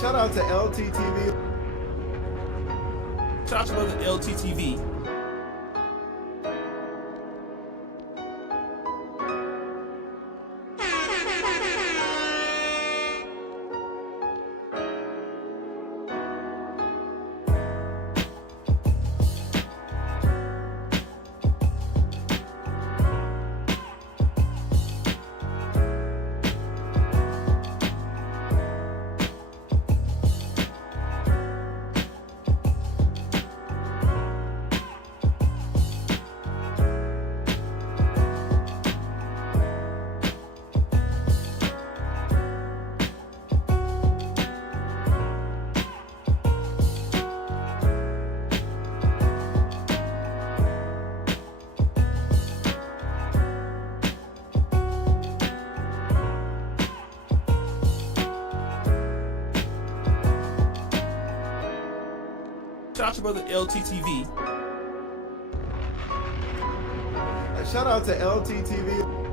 Shout out to LTTV. Shout out to brother LTTV. Shout out to brother LTTV. Shout out to LTTV.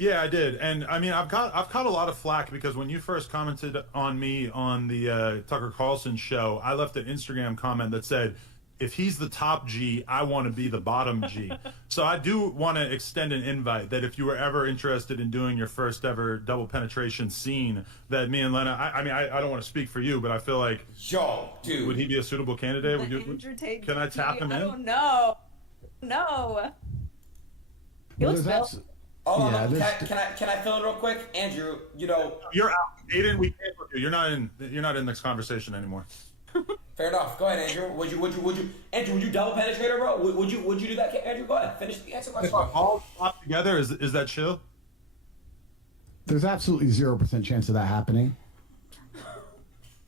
Yeah, I did, and I mean, I've caught a lot of flack because when you first commented on me on the Tucker Carlson show, I left an Instagram comment that said, "If he's the top G, I want to be the bottom G." So I do want to extend an invite that if you were ever interested in doing your first ever double penetration scene, that me and Lena, I mean, I don't want to speak for you, but I feel like, yo, dude, would he be a suitable candidate? Tate, can I tap him in? I don't know. No. He looks built. Hold on, can I fill in real quick, Andrew? You know, you're out, Aiden. We can't look you. You're not in this conversation anymore. Fair enough. Go ahead, Andrew. Would you, Andrew? Would you double penetrate her, bro? Would you do that, Andrew? Go ahead. Finish the answer. If all pop together, is that chill? There's absolutely 0% chance of that happening.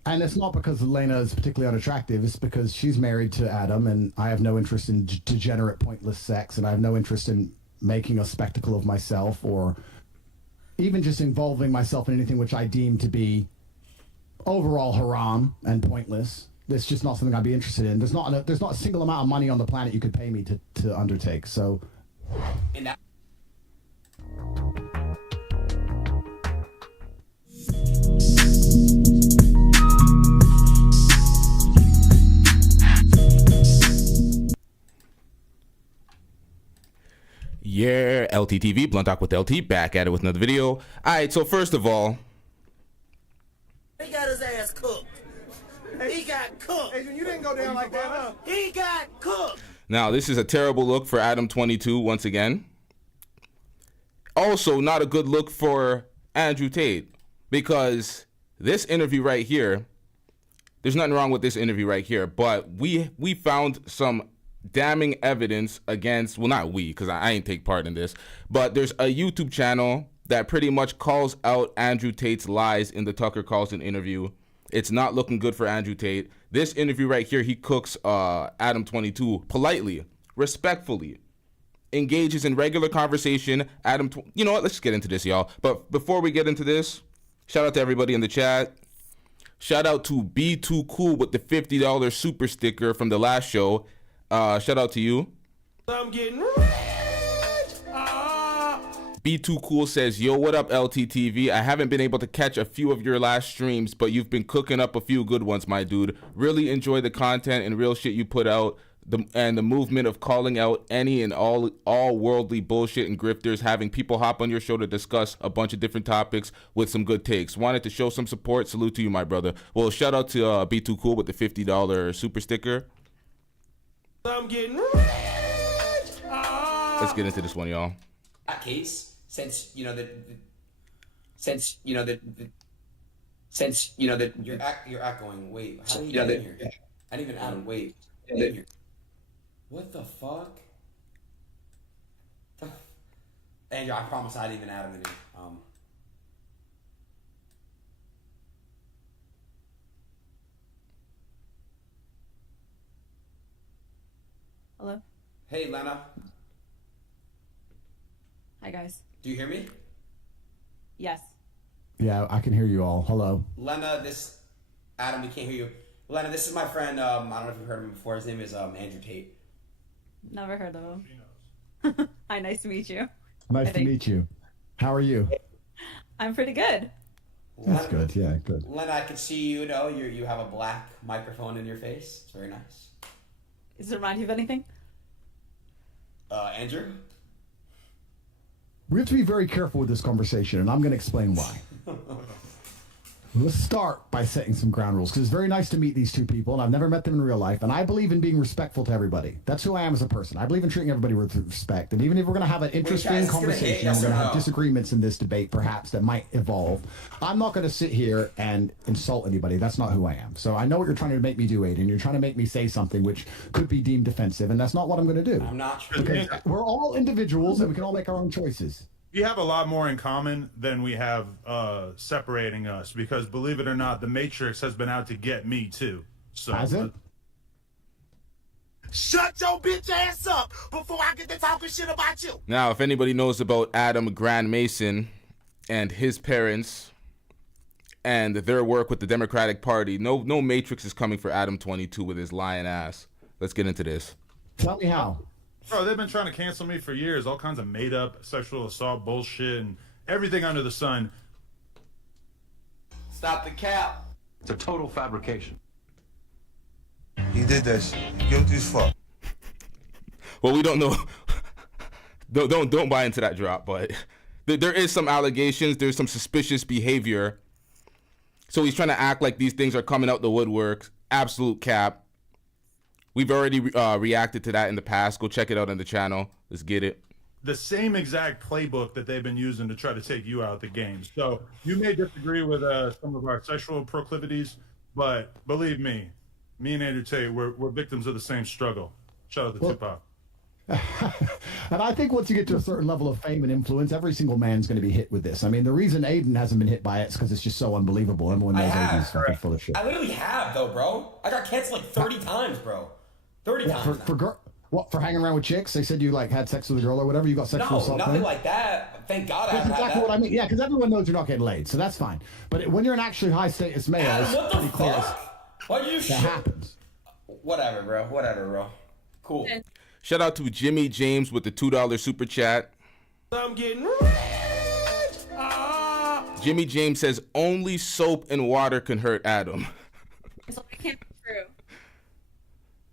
And it's not because Lena is particularly unattractive. It's because she's married to Adam, and I have no interest in degenerate, pointless sex, and I have no interest in making a spectacle of myself or even just involving myself in anything which I deem to be overall haram and pointless. It's just not something I'd be interested in. There's not a single amount of money on the planet you could pay me to undertake. So. Yeah, LTTV, Blunt Talk with LT, back at it with another video. All right, so first of all, he got his ass cooked. He got cooked. Adrian, you didn't go down like that, huh? He got cooked. Now this is a terrible look for Adam22 once again. Also, not a good look for Andrew Tate, because this interview right here, there's nothing wrong with this interview right here, but we found some damning evidence against, well, not we, because I ain't take part in this, but there's a YouTube channel that pretty much calls out Andrew Tate's lies in the Tucker Carlson interview. It's not looking good for Andrew Tate. This interview right here, he cooks Adam22 politely, respectfully. engages in regular conversation. You know what? Let's get into this, y'all. But before we get into this, shout out to everybody in the chat. Shout out to B2Cool with the $50 super sticker from the last show. Shout out to you. I'm getting rich. B2Cool says, yo, what up, LTTV? I haven't been able to catch a few of your last streams, but you've been cooking up a few good ones, my dude. Really enjoy the content and real shit you put out, and the movement of calling out any and all worldly bullshit and grifters, having people hop on your show to discuss a bunch of different topics with some good takes. Wanted to show some support. Salute to you, my brother. Well, shout out to B2Cool with the $50 super sticker. I'm getting rich. Let's get into this one, y'all. That case, since you know that you're echoing. Wait, how do you get in here? I didn't even Adam. Wait, what the fuck? Andrew, I promise I didn't even Adam in here. Hello? Hey, Lena. Hi, guys. Do you hear me? Yes. Yeah, I can hear you all. Hello. Lena, Adam, we can't hear you. Lena, this is my friend. I don't know if you've heard of him before. His name is Andrew Tate. Never heard of him. Hi, nice to meet you. Nice to meet you. How are you? I'm pretty good. That's good. Yeah, good. Lena, I can see you know you have a black microphone in your face. It's very nice. Does it remind you of anything? Andrew? We have to be very careful with this conversation, and I'm going to explain why. Let's start by setting some ground rules, because it's very nice to meet these two people, and I've never met them in real life, and I believe in being respectful to everybody. That's who I am as a person. I believe in treating everybody with respect, and even if we're going to have an interesting conversation, and we're going to have disagreements in this debate, perhaps, that might evolve, I'm not going to sit here and insult anybody. That's not who I am. So I know what you're trying to make me do, Aiden. You're trying to make me say something which could be deemed offensive, and that's not what I'm going to do. I'm not sure. Because we're all individuals, and we can all make our own choices. We have a lot more in common than we have separating us, because believe it or not, the Matrix has been out to get me too. So Has it? Shut your bitch ass up before I get to talking shit about you. Now, if anybody knows about Adam Grand Mason and his parents and their work with the Democratic Party, no Matrix is coming for Adam22 with his lying ass. Let's get into this. Tell me how. Bro, they've been trying to cancel me for years. All kinds of made-up sexual assault bullshit and everything under the sun. Stop the cap. It's a total fabrication. He did that shit. Guilty as fuck. Well, we don't know. don't buy into that drop, but there is some allegations. There's some suspicious behavior. So he's trying to act like these things are coming out the woodwork. Absolute cap. We've already reacted to that in the past. Go check it out on the channel. Let's get it. The same exact playbook that they've been using to try to take you out of the game. So you may disagree with some of our sexual proclivities, but believe me and Andrew Tate, we're victims of the same struggle. Shout out to Tupac. And I think once you get to a certain level of fame and influence, every single man's going to be hit with this. I mean, the reason Aiden hasn't been hit by it is because it's just so unbelievable. Everyone knows Aiden's fucking full of shit. I literally have, though, bro. I got canceled like 30 times, bro. 30 times. For hanging around with chicks? They said you like had sex with a girl or whatever. You got sexual assault. No, nothing like that. Thank God I That's haven't had exactly that. what I mean. Yeah, because everyone knows you're not getting laid, so that's fine. But when you're an actually high status male, Adam, it's what the pretty clear fuck? Why you that shit? happens. Whatever, bro. Cool. Shout out to Jimmy James with the $2 super chat. I'm getting rich. Jimmy James says only soap and water can hurt Adam. So it can't be true.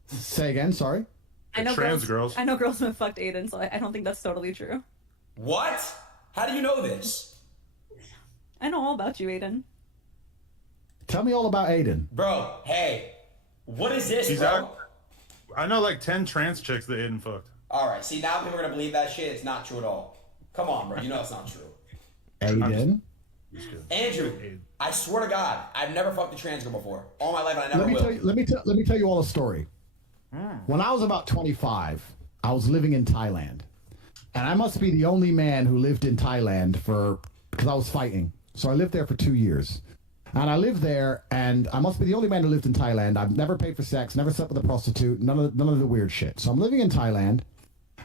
Say again, sorry. I know trans girls. I know girls have fucked Aiden, so I don't think that's totally true. What? How do you know this? I know all about you, Aiden. Tell me all about Aiden. Bro, hey. What is this, He's bro? out. I know like 10 trans chicks that Aiden fucked. Alright, see, now people are gonna believe that shit. It's not true at all. Come on, bro. You know it's not true. Aiden? Andrew, I swear to God, I've never fucked a trans girl before. All my life, and I never will. Let me tell you all a story. When I was about 25, I was living in Thailand. And I must be the only man who lived in Thailand because I was fighting. So I lived there for 2 years. And I lived there, and I must be the only man who lived in Thailand. I've never paid for sex, never slept with a prostitute, none of the weird shit. So I'm living in Thailand,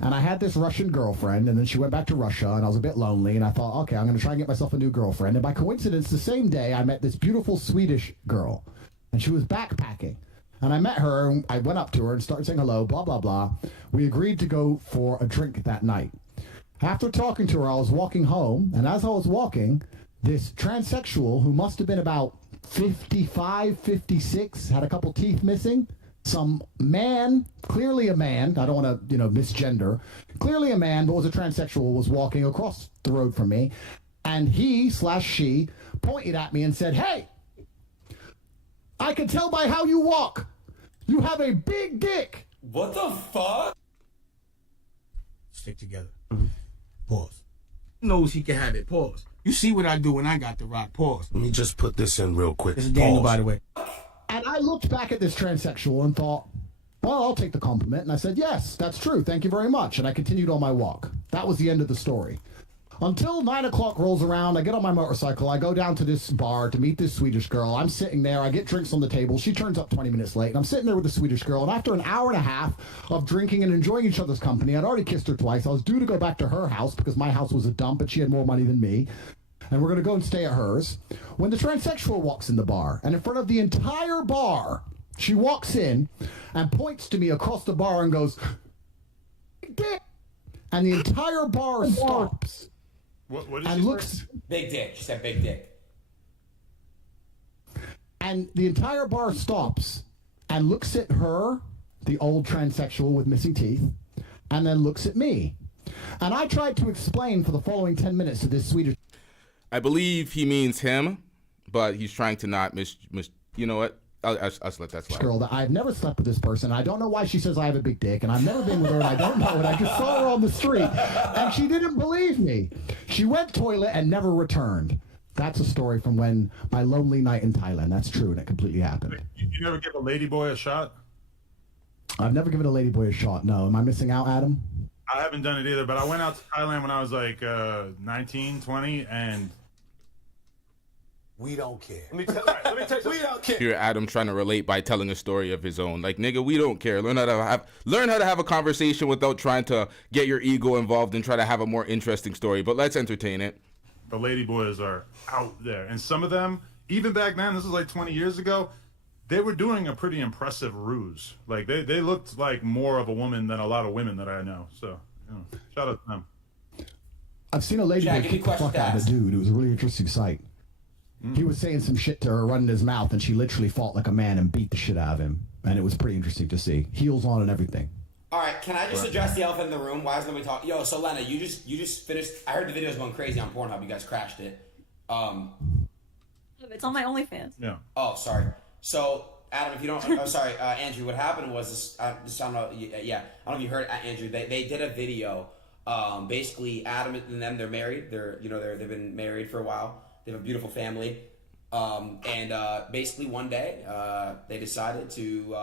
And I had this Russian girlfriend, and then she went back to Russia, and I was a bit lonely, and I thought, okay, I'm going to try and get myself a new girlfriend. And by coincidence, the same day, I met this beautiful Swedish girl, and she was backpacking. And I met her, and I went up to her and started saying hello, blah, blah, blah. We agreed to go for a drink that night. After talking to her, I was walking home, and as I was walking, this transsexual, who must have been about 55, 56, had a couple teeth missing, some man, clearly a man, I don't want to, misgender, clearly a man, but was a transsexual, was walking across the road from me, and he/she pointed at me and said, "Hey, I can tell by how you walk. You have a big dick." What the fuck? Stick together. Pause. Knows he can have it. Pause. You see what I do when I got the rock. Pause. Let me just put this in real quick. This is Daniel, by the way. And I looked back at this transsexual and thought, well, I'll take the compliment. And I said, yes, that's true. Thank you very much. And I continued on my walk. That was the end of the story. Until 9 o'clock rolls around, I get on my motorcycle. I go down to this bar to meet this Swedish girl. I'm sitting there. I get drinks on the table. She turns up 20 minutes late. And I'm sitting there with the Swedish girl. And after an hour and a half of drinking and enjoying each other's company, I'd already kissed her twice. I was due to go back to her house because my house was a dump, but she had more money than me. And we're going to go and stay at hers. When the transsexual walks in the bar, and in front of the entire bar, she walks in and points to me across the bar and goes, "Dick." And the entire bar stops. What did and she looks say? Big dick. She said big dick. And the entire bar stops and looks at her, the old transsexual with missing teeth, and then looks at me. And I tried to explain for the following 10 minutes to this Swedish... I believe he means him, but he's trying to not you know what? I'll let that slide. Girl that I've never slept with this person. I don't know why she says I have a big dick, and I've never been with her, and I don't know. And I just saw her on the street, and she didn't believe me. She went toilet and never returned. That's a story from when my lonely night in Thailand. That's true, and it completely happened. You never give a ladyboy a shot? I've never given a ladyboy a shot. No, am I missing out, Adam? I haven't done it either, but I went out to Thailand when I was like 19, 20, and We don't care. Let me tell you, we don't care. Hear Adam trying to relate by telling a story of his own. Like, nigga, we don't care. Learn how to have a conversation without trying to get your ego involved and try to have a more interesting story. But let's entertain it. the ladyboys are out there. And some of them, even back then, this was like 20 years ago, they were doing a pretty impressive ruse. Like, they looked like more of a woman than a lot of women that I know. So, you know, shout out to them. I've seen a lady Jack, kick the fuck out of a dude. It was a really interesting sight. He was saying some shit to her, running his mouth, and she literally fought like a man and beat the shit out of him. And it was pretty interesting to see. Heels on and everything. All right, can I just address the elephant in the room? Why is nobody talking? Yo, so Lena, you just finished. I heard the video's going crazy on Pornhub. You guys crashed it. It's on my OnlyFans. Yeah. Oh, sorry. So, Adam, if you don't, I'm sorry, Andrew. What happened was this. I don't know. Yeah, I don't know if you heard Andrew. They did a video. Basically, Adam and them, they're married. They've been married for a while. They have a beautiful family. And basically one day, they decided to,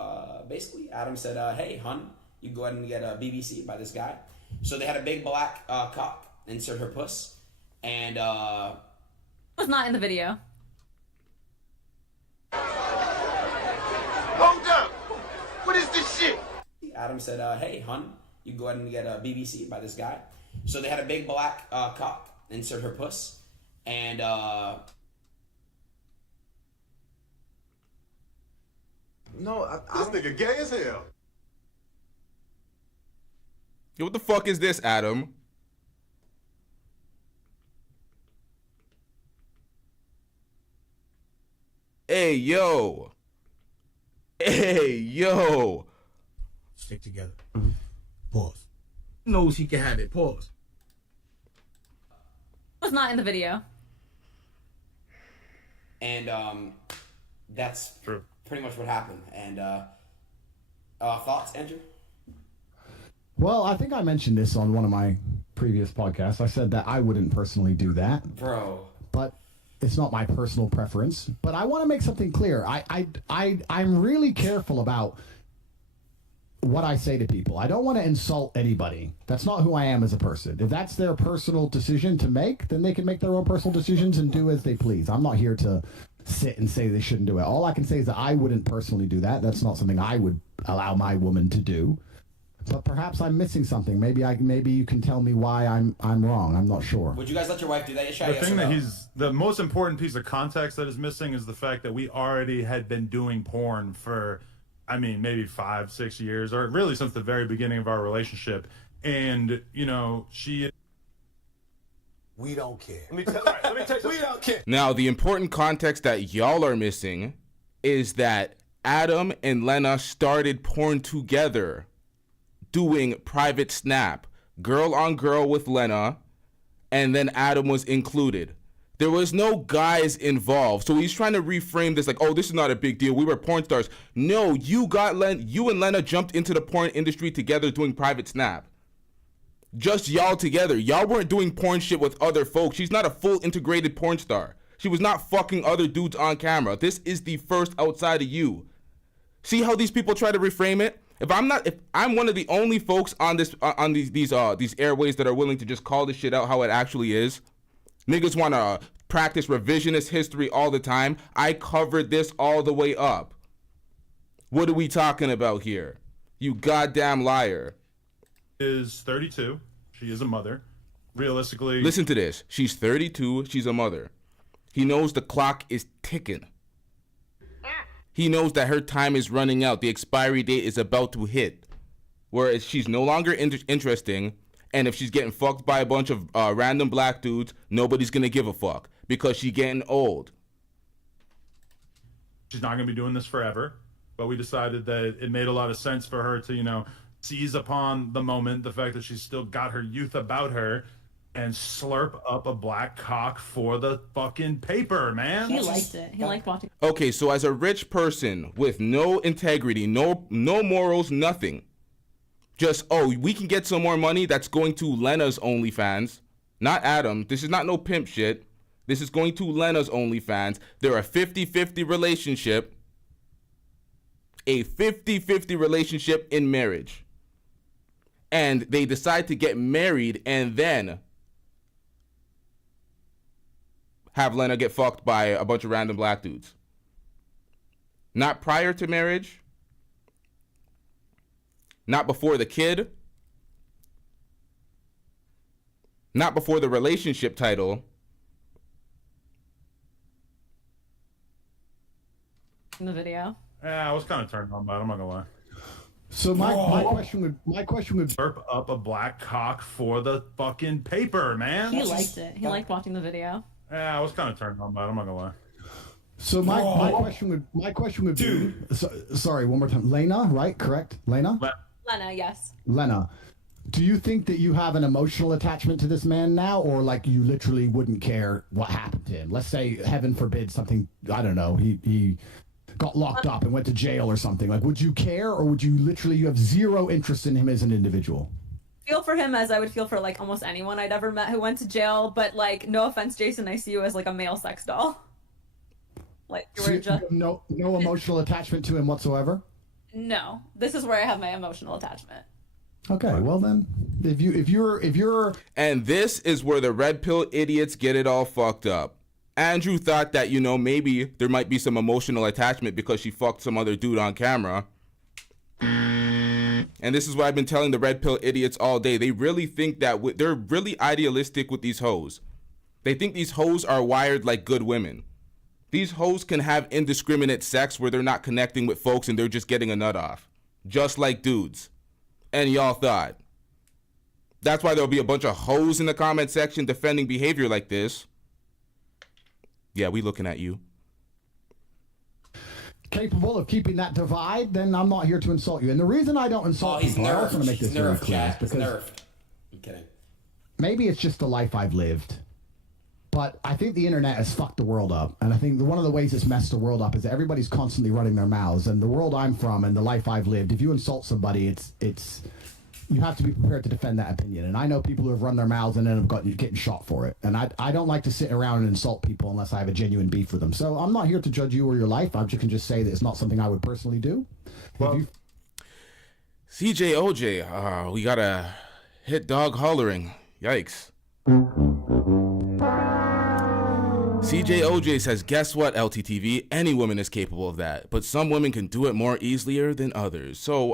basically Adam said, hey, hun, you can go ahead and get a BBC by this guy. So they had a big black cock insert her puss. And, It was not in the video. Hold up! What is this shit? Adam said, hey, hun, you can go ahead and get a BBC by this guy. So they had a big black cock insert her puss. And, No, this nigga gay as hell. Yo, what the fuck is this, Adam? Hey, yo. Hey, yo. Stick together. Pause. Knows he can have it. Pause. It was not in the video. And, that's True. pretty much what happened. And, thoughts, Andrew? Well, I think I mentioned this on one of my previous podcasts. I said that I wouldn't personally do that. Bro. But it's not my personal preference. But I want to make something clear. I'm really careful about what I say to people. I don't want to insult anybody. That's not who I am as a person. If that's their personal decision to make, then they can make their own personal decisions and do as they please. I'm not here to sit and say they shouldn't do it. All I can say is that I wouldn't personally do that. That's not something I would allow my woman to do. But perhaps I'm missing something. Maybe you can tell me why I'm wrong. I'm not sure. Would you guys let your wife do that? The thing that the most important piece of context that is missing is the fact that we already had been doing porn for, I mean, maybe 5-6 years, or really since the very beginning of our relationship. And, you know, We don't care. Let me tell you. We don't care. Now, the important context that y'all are missing is that Adam and Lena started porn together, doing private snap, girl on girl with Lena, and then Adam was included. There was no guys involved. So he's trying to reframe this like, oh, this is not a big deal. We were porn stars. No, you and Lena jumped into the porn industry together doing private snap. Just y'all together. Y'all weren't doing porn shit with other folks. She's not a full integrated porn star. She was not fucking other dudes on camera. This is the first outside of you. See how these people try to reframe it? If I'm one of the only folks on these airways that are willing to just call this shit out how it actually is. Niggas want to practice revisionist history all the time. I covered this all the way up. What are we talking about here? You goddamn liar. Is 32. She is a mother. Realistically. Listen to this. She's 32. She's a mother. He knows the clock is ticking. He knows that her time is running out. The expiry date is about to hit. Whereas she's no longer interesting. And if she's getting fucked by a bunch of random black dudes, nobody's going to give a fuck. Because she's getting old. She's not going to be doing this forever. But we decided that it made a lot of sense for her to, you know, seize upon the moment, the fact that she's still got her youth about her, and slurp up a black cock for the fucking paper, man. He liked it. He liked watching. Okay, so as a rich person with no integrity, no morals, nothing, just, oh, we can get some more money, that's going to Lena's OnlyFans, not Adam. This is not no pimp shit. This is going to Lena's OnlyFans. They're a 50-50 relationship. A 50-50 relationship in marriage. And they decide to get married and then have Lena get fucked by a bunch of random black dudes. Not prior to marriage. Not before the kid. Not before the relationship title. In the video. Yeah, I was kind of turned on by it, I'm not gonna lie. So my question would slurp up a black cock for the fucking paper, man. He liked it. He liked watching the video. Yeah, I was kind of turned on by it, I'm not gonna lie. So my question would be, sorry, one more time. Lena, right? Correct? Lena? Lena, yes. Lena, do you think that you have an emotional attachment to this man now, or like you literally wouldn't care what happened to him? Let's say, heaven forbid, something, I don't know, he got locked up and went to jail or something. Like, would you care, or would you have zero interest in him as an individual? Feel for him as I would feel for like almost anyone I'd ever met who went to jail, but like, no offense, Jason, I see you as like a male sex doll. Like, you were just no emotional attachment to him whatsoever? No. This is where I have my emotional attachment. Okay, well then, if you're and this is where the red pill idiots get it all fucked up. Andrew thought that, you know, maybe there might be some emotional attachment because she fucked some other dude on camera. And this is what I've been telling the red pill idiots all day. They really think that they're really idealistic with these hoes. They think these hoes are wired like good women. These hoes can have indiscriminate sex where they're not connecting with folks and they're just getting a nut off. Just like dudes. And y'all thought. That's why there'll be a bunch of hoes in the comment section defending behavior like this. Yeah, we looking at you. Capable of keeping that divide, then I'm not here to insult you. And the reason I don't insult people, I also want to make this very clear, is because I'm kidding. Maybe it's just the life I've lived. But I think the internet has fucked the world up. And I think one of the ways it's messed the world up is that everybody's constantly running their mouths. And the world I'm from and the life I've lived, if you insult somebody, it's you have to be prepared to defend that opinion. And I know people who have run their mouths and then have getting shot for it. And I don't like to sit around and insult people unless I have a genuine beef with them. So I'm not here to judge you or your life. I can just say that it's not something I would personally do. Well, CJOJ, we got a hit dog hollering. Yikes. CJOJ says, guess what, LTTV? Any woman is capable of that, but some women can do it more easier than others. So,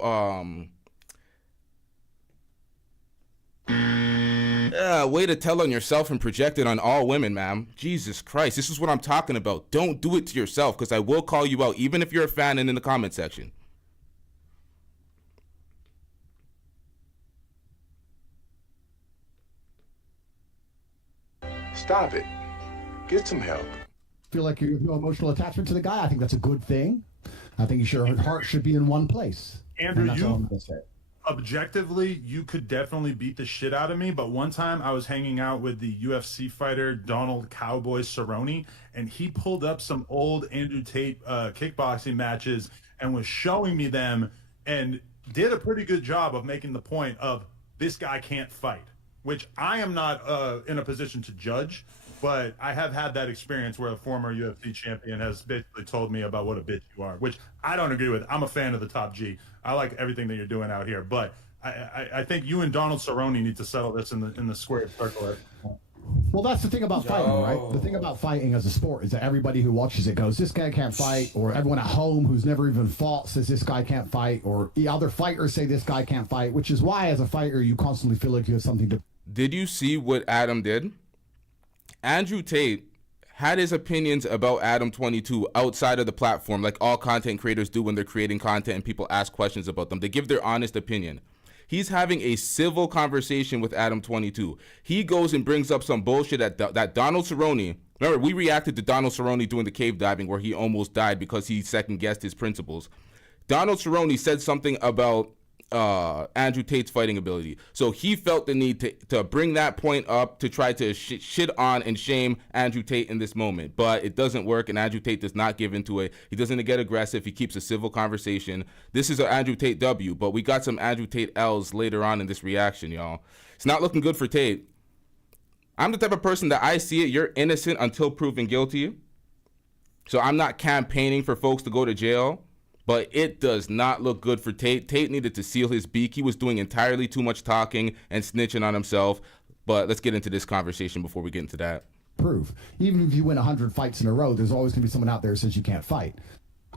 Way to tell on yourself and project it on all women, ma'am. Jesus Christ, this is what I'm talking about. Don't do it to yourself, because I will call you out, even if you're a fan and in the comment section. Stop it. Get some help. Feel like you have no emotional attachment to the guy. I think that's a good thing. I think your heart should be in one place. Andrew, that's all I'm gonna say. Objectively, you could definitely beat the shit out of me, but one time I was hanging out with the UFC fighter Donald Cowboy Cerrone, and he pulled up some old Andrew Tate kickboxing matches and was showing me them, and did a pretty good job of making the point of this guy can't fight, which I am not in a position to judge, but I have had that experience where a former UFC champion has basically told me about what a bitch you are, which I don't agree with. I'm a fan of the Top G. I like everything that you're doing out here, but I think you and Donald Cerrone need to settle this in the square circle. Well, that's the thing about fighting, right? The thing about fighting as a sport is that everybody who watches it goes, this guy can't fight, or everyone at home who's never even fought says this guy can't fight, or the other fighters say this guy can't fight, which is why as a fighter you constantly feel like you have something to... Did you see what Adam did? Andrew Tate had his opinions about Adam22 outside of the platform, like all content creators do when they're creating content and people ask questions about them. They give their honest opinion. He's having a civil conversation with Adam22. He goes and brings up some bullshit that Donald Cerrone... Remember, we reacted to Donald Cerrone doing the cave diving where he almost died because he second-guessed his principles. Donald Cerrone said something about Andrew Tate's fighting ability. So he felt the need to bring that point up to try to shit on and shame Andrew Tate in this moment. But it doesn't work, and Andrew Tate does not give into it. He doesn't get aggressive. He keeps a civil conversation. This is an Andrew Tate W, but we got some Andrew Tate L's later on in this reaction, y'all. It's not looking good for Tate. I'm the type of person that I see it, you're innocent until proven guilty. So I'm not campaigning for folks to go to jail. But it does not look good for Tate. Tate needed to seal his beak. He was doing entirely too much talking and snitching on himself. But let's get into this conversation before we get into that. Prove. Even if you win 100 fights in a row, there's always going to be someone out there who says you can't fight.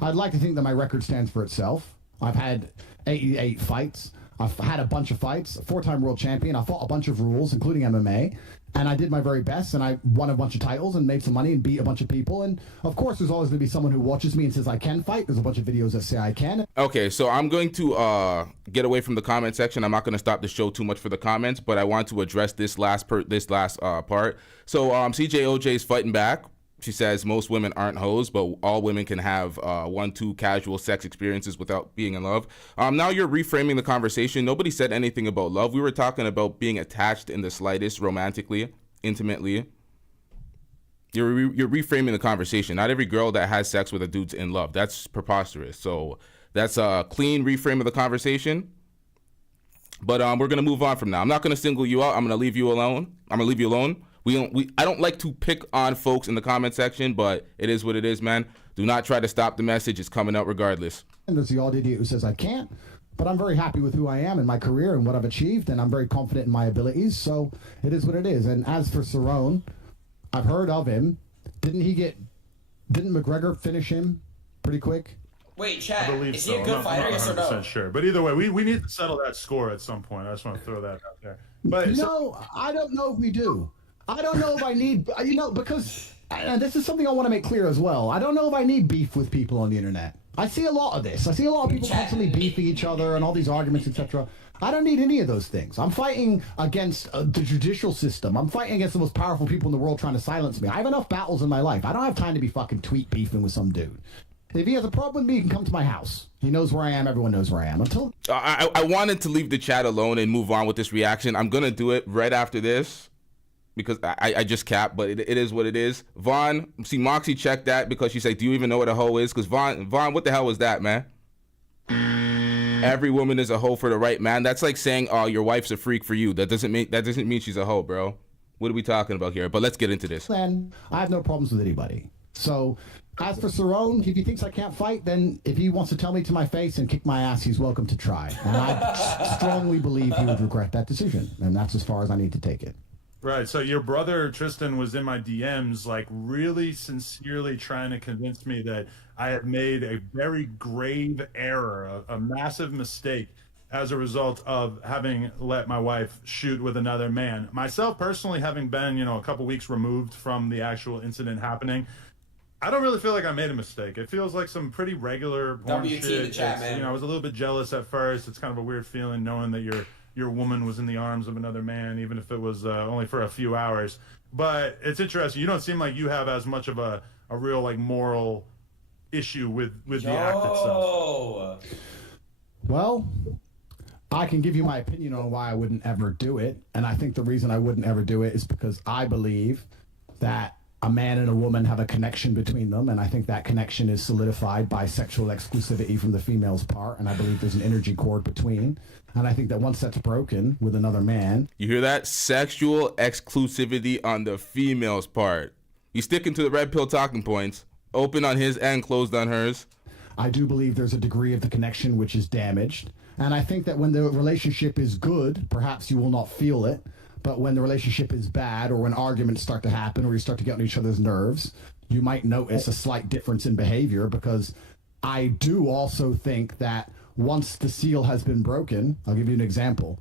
I'd like to think that my record stands for itself. I've had 88 fights. I've had a bunch of fights, a 4-time world champion. I fought a bunch of rules, including MMA. And I did my very best, and I won a bunch of titles and made some money and beat a bunch of people. And, of course, there's always going to be someone who watches me and says I can fight. There's a bunch of videos that say I can. Okay, so I'm going to get away from the comment section. I'm not going to stop the show too much for the comments, but I want to address this last part. So CJOJ is fighting back. She says most women aren't hoes, but all women can have 1-2 casual sex experiences without being in love. Now you're reframing the conversation. Nobody said anything about love. We were talking about being attached in the slightest, romantically, intimately. You're reframing the conversation. Not every girl that has sex with a dude's in love. That's preposterous. So that's a clean reframe of the conversation. But we're gonna move on from now. I'm not gonna single you out. I'm gonna leave you alone. I don't like to pick on folks in the comment section, but it is what it is, man. Do not try to stop the message. It's coming out regardless. And there's the odd idiot who says I can't, but I'm very happy with who I am in my career and what I've achieved, and I'm very confident in my abilities, so it is what it is. And as for Cerrone, I've heard of him. Didn't McGregor finish him pretty quick? Wait, Chad, is he so. a good fighter? Yes or no? I'm not 100% sure. But either way, we need to settle that score at some point. I just want to throw that out there. But no, I don't know if we do. I don't know if I need, because this is something I want to make clear as well. I don't know if I need beef with people on the internet. I see a lot of this. I see a lot of people constantly beefing each other and all these arguments, etc. I don't need any of those things. I'm fighting against the judicial system. I'm fighting against the most powerful people in the world trying to silence me. I have enough battles in my life. I don't have time to be fucking tweet beefing with some dude. If he has a problem with me, he can come to my house. He knows where I am. Everyone knows where I am. I wanted to leave the chat alone and move on with this reaction. I'm going to do it right after this because I just capped, but it is what it is. Vaughn, see, Moxie checked that because she said, do you even know what a hoe is? Because Vaughn, what the hell was that, man? Every woman is a hoe for the right man. That's like saying, oh, your wife's a freak for you. That doesn't mean she's a hoe, bro. What are we talking about here? But let's get into this. Then I have no problems with anybody. So as for Cerrone, if he thinks I can't fight, then if he wants to tell me to my face and kick my ass, he's welcome to try. And I strongly believe he would regret that decision. And that's as far as I need to take it. Right. So your brother Tristan was in my DMs, like really sincerely trying to convince me that I had made a very grave error, a massive mistake as a result of having let my wife shoot with another man. Myself personally, having been, a couple weeks removed from the actual incident happening, I don't really feel like I made a mistake. It feels like some pretty regular porn WT shit. the chat, man. I was a little bit jealous at first. It's kind of a weird feeling knowing that your woman was in the arms of another man, even if it was only for a few hours. But it's interesting. You don't seem like you have as much of a real like moral issue with the act itself. Well, I can give you my opinion on why I wouldn't ever do it. And I think the reason I wouldn't ever do it is because I believe that a man and a woman have a connection between them. And I think that connection is solidified by sexual exclusivity from the female's part. And I believe there's an energy cord between. And I think that once that's broken with another man. You hear that? Sexual exclusivity on the female's part. He's sticking to the red pill talking points. Open on his end, closed on hers. I do believe there's a degree of the connection which is damaged. And I think that when the relationship is good, perhaps you will not feel it. But when the relationship is bad, or when arguments start to happen, or you start to get on each other's nerves, you might notice a slight difference in behavior. Because I do also think that once the seal has been broken, I'll give you an example.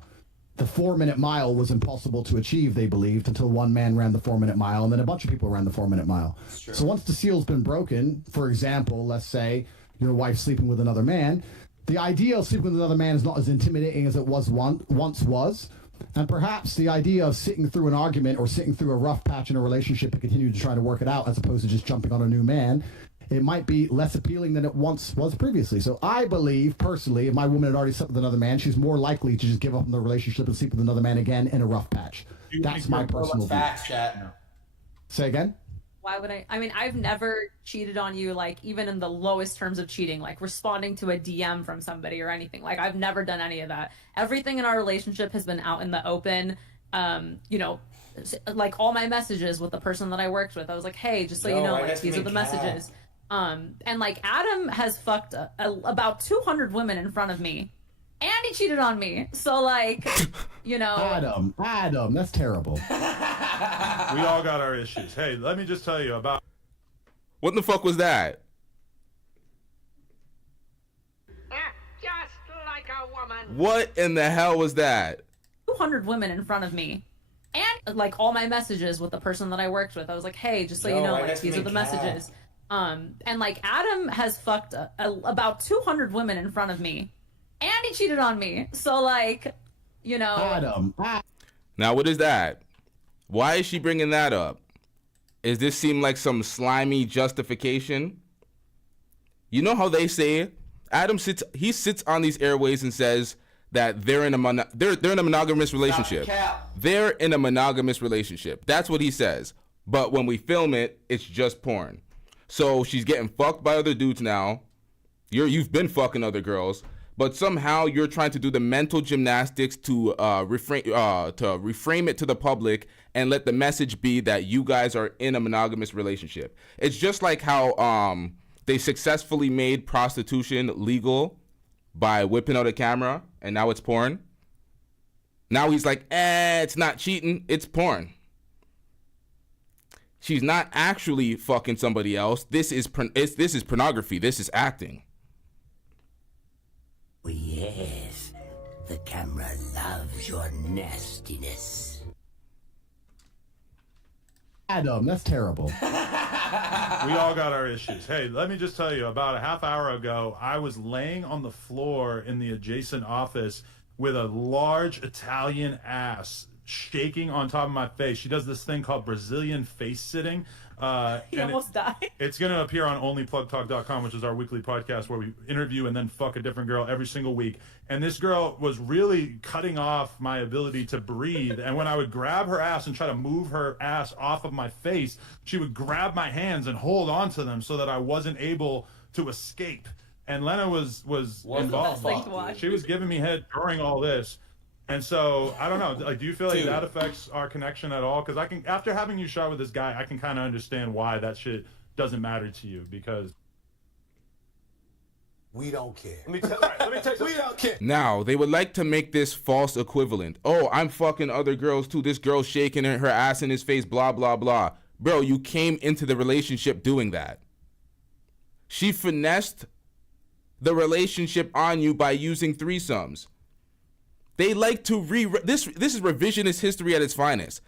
The 4-minute mile was impossible to achieve, they believed, until one man ran the 4-minute mile, and then a bunch of people ran the 4-minute mile. So once the seal's been broken, for example, let's say your wife's sleeping with another man, the idea of sleeping with another man is not as intimidating as it was once was. And perhaps the idea of sitting through an argument or sitting through a rough patch in a relationship and continue to try to work it out as opposed to just jumping on a new man, it might be less appealing than it once was previously. So I believe, personally, if my woman had already slept with another man, she's more likely to just give up on the relationship and sleep with another man again in a rough patch. That's my personal view. Facts, chat. Say again? Why would I mean, I've never cheated on you, like, even in the lowest terms of cheating, like responding to a DM from somebody or anything. Like, I've never done any of that. Everything in our relationship has been out in the open. Like, all my messages with the person that I worked with, I was like, hey, just so you know, like, these are the messages. And, like, Adam has fucked about 200 women in front of me. And he cheated on me. So, like, Adam, that's terrible. We all got our issues. Hey, let me just tell you about... What the fuck was that? Just like a woman. What in the hell was that? 200 women in front of me. And, like, all my messages with the person that I worked with, I was like, hey, just so you know, like, these are the messages. And, like, Adam has fucked about 200 women in front of me. And he cheated on me. So, like, Adam. Now, what is that? Why is she bringing that up? Is this seem like some slimy justification? You know how they say Adam sits on these airways and says that they're in a monogamous relationship. They're in a monogamous relationship. That's what he says. But when we film it, it's just porn. So she's getting fucked by other dudes now. You've been fucking other girls. But somehow you're trying to do the mental gymnastics to reframe it to the public and let the message be that you guys are in a monogamous relationship. It's just like how they successfully made prostitution legal by whipping out a camera, and now it's porn. Now he's like, it's not cheating, it's porn. She's not actually fucking somebody else. This is pornography. This is acting. Oh, yes, the camera loves your nastiness. Adam, that's terrible. We all got our issues. Hey, let me just tell you, about a half hour ago, I was laying on the floor in the adjacent office with a large Italian ass shaking on top of my face. She does this thing called Brazilian face sitting. he almost died. It's going to appear on onlyplugtalk.com, which is our weekly podcast where we interview and then fuck a different girl every single week. And this girl was really cutting off my ability to breathe. And when I would grab her ass and try to move her ass off of my face, she would grab my hands and hold on to them so that I wasn't able to escape. And Lena was involved. She was giving me head during all this. And so, I don't know, like, do you feel like that affects our connection at all? Because after having you shot with this guy, I can kind of understand why that shit doesn't matter to you, because... We don't care. Let me tell you, we don't care. Now, they would like to make this false equivalent. Oh, I'm fucking other girls too. This girl's shaking her ass in his face, blah, blah, blah. Bro, you came into the relationship doing that. She finessed the relationship on you by using threesomes. They like to this is revisionist history at its finest.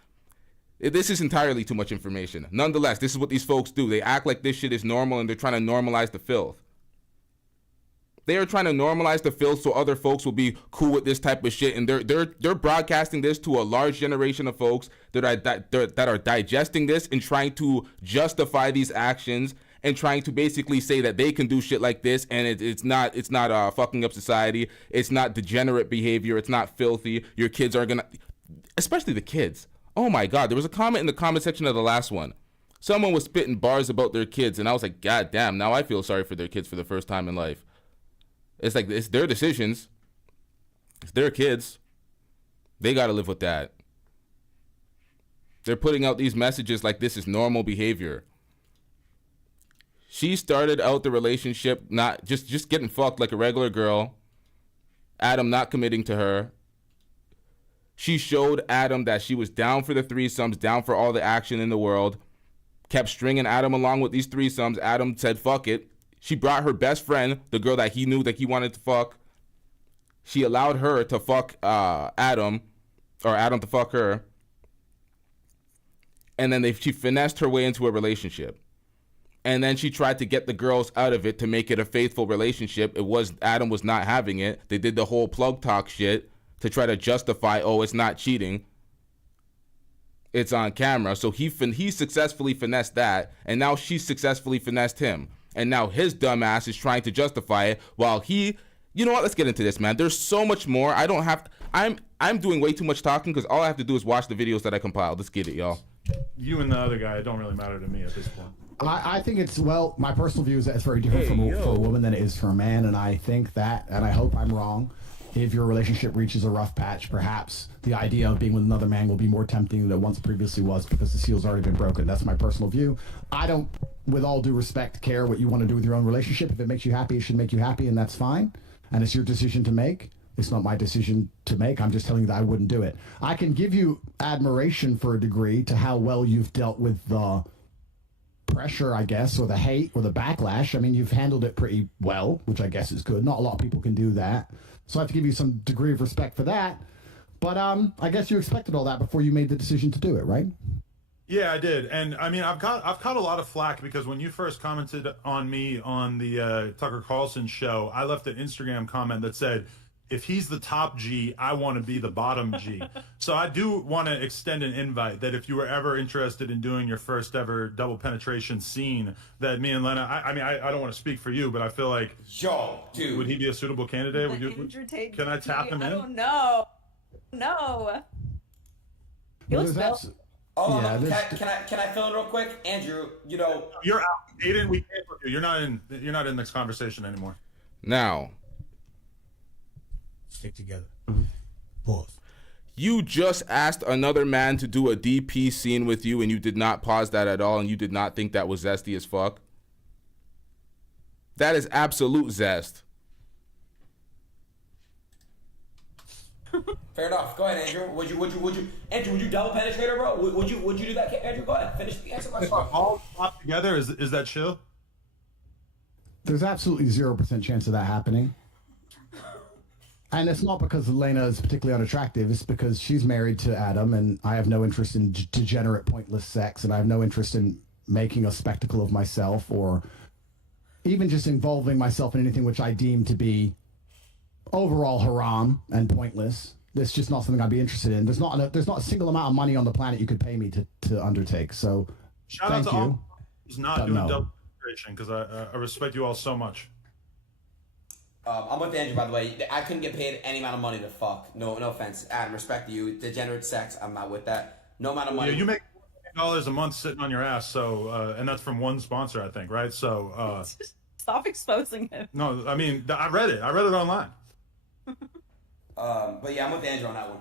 This is entirely too much information. Nonetheless, this is what these folks do. They act like this shit is normal, and they're trying to normalize the filth. They are trying to normalize the filth so other folks will be cool with this type of shit, and they're broadcasting this to a large generation of folks that are digesting this and trying to justify these actions and trying to basically say that they can do shit like this, and it's not fucking up society. It's not degenerate behavior. It's not filthy. Your kids are gonna, especially the kids. Oh my God, there was a comment in the comment section of the last one. Someone was spitting bars about their kids, and I was like, God damn, now I feel sorry for their kids for the first time in life. It's like, it's their decisions. It's their kids. They got to live with that. They're putting out these messages like this is normal behavior. She started out the relationship not just getting fucked like a regular girl. Adam not committing to her. She showed Adam that she was down for the threesomes, down for all the action in the world. Kept stringing Adam along with these threesomes. Adam said, fuck it. She brought her best friend, the girl that he knew that he wanted to fuck. She allowed her to fuck Adam, or Adam to fuck her. And then she finessed her way into a relationship. And then she tried to get the girls out of it to make it a faithful relationship. Adam was not having it. They did the whole plug talk shit to try to justify, oh, it's not cheating. It's on camera. So he successfully finessed that, and now she successfully finessed him. And now his dumb ass is trying to justify it while he, you know what, let's get into this, man. There's so much more. I'm doing way too much talking because all I have to do is watch the videos that I compiled. Let's get it, y'all. You and the other guy, it don't really matter to me at this point. I think it's, well, my personal view is that it's very different for a woman than it is for a man, and I think that, and I hope I'm wrong, if your relationship reaches a rough patch, perhaps the idea of being with another man will be more tempting than it once previously was because the seal's already been broken. That's my personal view. I don't, with all due respect, care what you want to do with your own relationship. If it makes you happy, it should make you happy, and that's fine. And it's your decision to make. It's not my decision to make. I'm just telling you that I wouldn't do it. I can give you admiration for a degree to how well you've dealt with the pressure, I guess, or the hate or the backlash. I mean, you've handled it pretty well, which I guess is good. Not a lot of people can do that. So I have to give you some degree of respect for that. But I guess you expected all that before you made the decision to do it, right? Yeah, I did. And I mean, I've caught a lot of flack because when you first commented on me on the Tucker Carlson show, I left an Instagram comment that said, if he's the top G, I want to be the bottom G. So I do want to extend an invite that if you were ever interested in doing your first ever double penetration scene, that me and Lena, I mean, I don't want to speak for you, but I feel like, yo, dude, would he be a suitable candidate? Would you? Can I tap him in? I don't know. No. Can I fill in real quick, Andrew? You know, you're out. Aiden, we can't look you. You're not in this conversation anymore. Now, stick together. Pause. You just asked another man to do a DP scene with you, and you did not pause that at all, and you did not think that was zesty as fuck. That is absolute zest. Fair enough. Go ahead, Andrew. Andrew, would you double penetrate her, bro? Would you do that, Andrew? Go ahead. Finish the answer. All pop together, is that chill? There's absolutely 0% chance of that happening. And it's not because Lena is particularly unattractive. It's because she's married to Adam, and I have no interest in degenerate, pointless sex, and I have no interest in making a spectacle of myself or even just involving myself in anything which I deem to be overall haram and pointless. It's just not something I'd be interested in. There's not a single amount of money on the planet you could pay me to undertake. So, shout out to all who's not doing double penetration because I respect you all so much. I'm with Andrew, by the way. I couldn't get paid any amount of money to fuck. No offense, Adam. Respect to you. Degenerate sex. I'm not with that. No amount of money. Yeah, you make $4 a month sitting on your ass. So, and that's from one sponsor, I think, right? So, stop exposing him. No, I mean, I read it online. But yeah, I'm with Andrew on that one.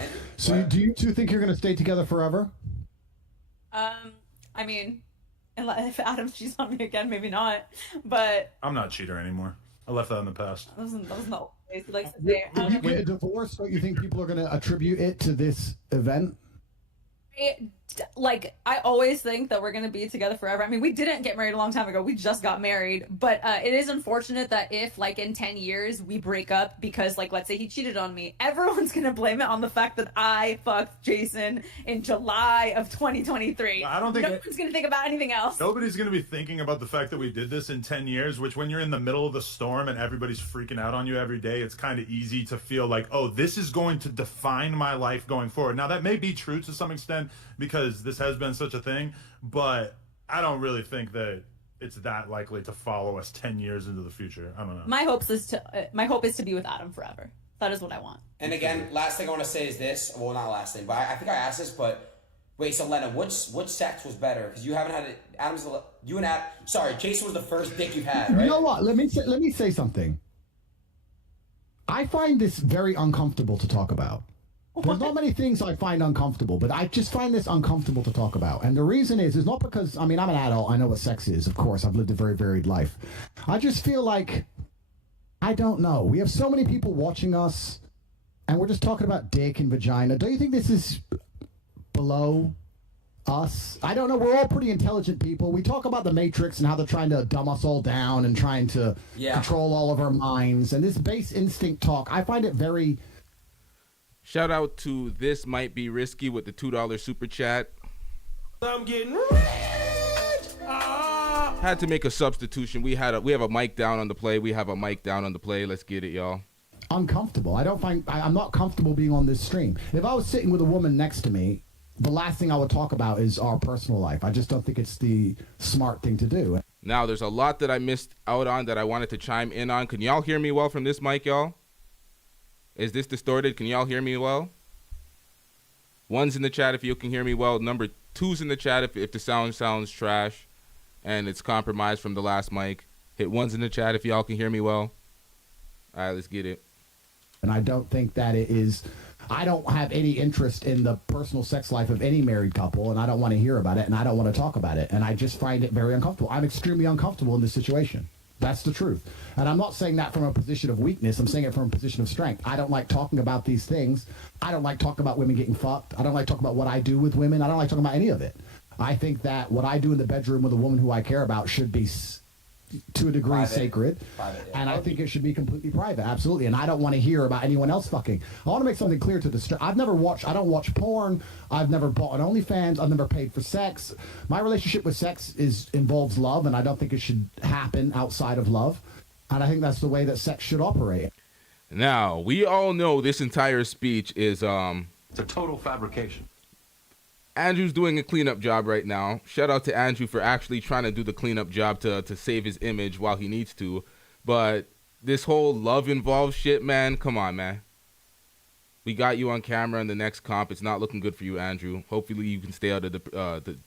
Andrew, so, do you two think you're going to stay together forever? I mean, if Adam cheats on me again, maybe not. But I'm not a cheater anymore. I left that in the past. That was not what he likes to say. If you get a divorce, don't you think people are going to attribute it to this event? I like, I always think that we're gonna be together forever. I mean, we didn't get married a long time ago. We just got married. But it is unfortunate that if, like, in 10 years we break up because, like, let's say he cheated on me, everyone's gonna blame it on the fact that I fucked Jason in July of 2023. I don't think no one's gonna think about anything else. Nobody's gonna be thinking about the fact that we did this in 10 years, which when you're in the middle of the storm and everybody's freaking out on you every day, it's kind of easy to feel like, oh, this is going to define my life going forward. Now, that may be true to some extent because this has been such a thing, but I don't really think that it's that likely to follow us 10 years into the future. I don't know. My hope is to be with Adam forever. That is what I want. And again, last thing I want to say is this. Well, not last thing, but I think I asked this, but wait, so Lena, which sex was better? Because you haven't had it. Jason was the first dick you've had, right? You know what? Let me say something. I find this very uncomfortable to talk about. There's not many things I find uncomfortable, but I just find this uncomfortable to talk about. And the reason is not because, I mean, I'm an adult. I know what sex is. Of course, I've lived a very varied life. I just feel like, I don't know. We have so many people watching us, and we're just talking about dick and vagina. Don't you think this is below us? I don't know. We're all pretty intelligent people. We talk about the Matrix and how they're trying to dumb us all down and trying to control all of our minds. And this base instinct talk, I find it very... Shout out to This Might Be Risky with the $2 super chat. I'm getting rich. Had to make a substitution. We have a mic down on the play. Let's get it, y'all. Uncomfortable. I'm not comfortable being on this stream. If I was sitting with a woman next to me, the last thing I would talk about is our personal life. I just don't think it's the smart thing to do. Now, there's a lot that I missed out on that I wanted to chime in on. Can y'all hear me well from this mic, y'all? Is this distorted? Can y'all hear me well? One's in the chat if you can hear me well. Number two's in the chat if the sound sounds trash and it's compromised from the last mic. Hit one's in the chat if y'all can hear me well. All right, let's get it. And I don't think that it is... I don't have any interest in the personal sex life of any married couple, and I don't want to hear about it, and I don't want to talk about it, and I just find it very uncomfortable. I'm extremely uncomfortable in this situation. That's the truth. And I'm not saying that from a position of weakness. I'm saying it from a position of strength. I don't like talking about these things. I don't like talking about women getting fucked. I don't like talking about what I do with women. I don't like talking about any of it. I think that what I do in the bedroom with a woman who I care about should be, to a degree, sacred. And I think it should be completely private. Absolutely. And I don't want to hear about anyone else fucking. I want to make something clear to the I don't watch porn. I've never bought an OnlyFans. I've never paid for sex. My relationship with sex involves love, and I don't think it should happen outside of love. And I think that's the way that sex should operate. Now, we all know this entire speech is It's a total fabrication. Andrew's doing a cleanup job right now. Shout out to Andrew for actually trying to do the cleanup job to save his image while he needs to. But this whole love involved shit, man, come on, man. We got you on camera in the next comp. It's not looking good for you, Andrew. Hopefully you can stay out of the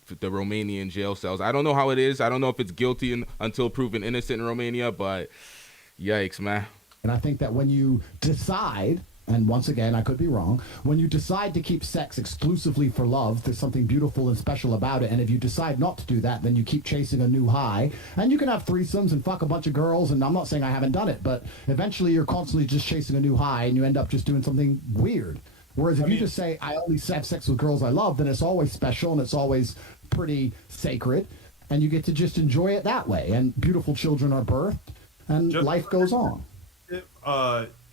Romanian jail cells. I don't know how it is. I don't know if it's guilty until proven innocent in Romania, but yikes, man. And I think that when you decide... And once again, I could be wrong. When you decide to keep sex exclusively for love, there's something beautiful and special about it. And if you decide not to do that, then you keep chasing a new high. And you can have threesomes and fuck a bunch of girls. And I'm not saying I haven't done it, but eventually you're constantly just chasing a new high and you end up just doing something weird. Whereas if you just say, I only have sex with girls I love, then it's always special and it's always pretty sacred. And you get to just enjoy it that way. And beautiful children are birthed and life goes on.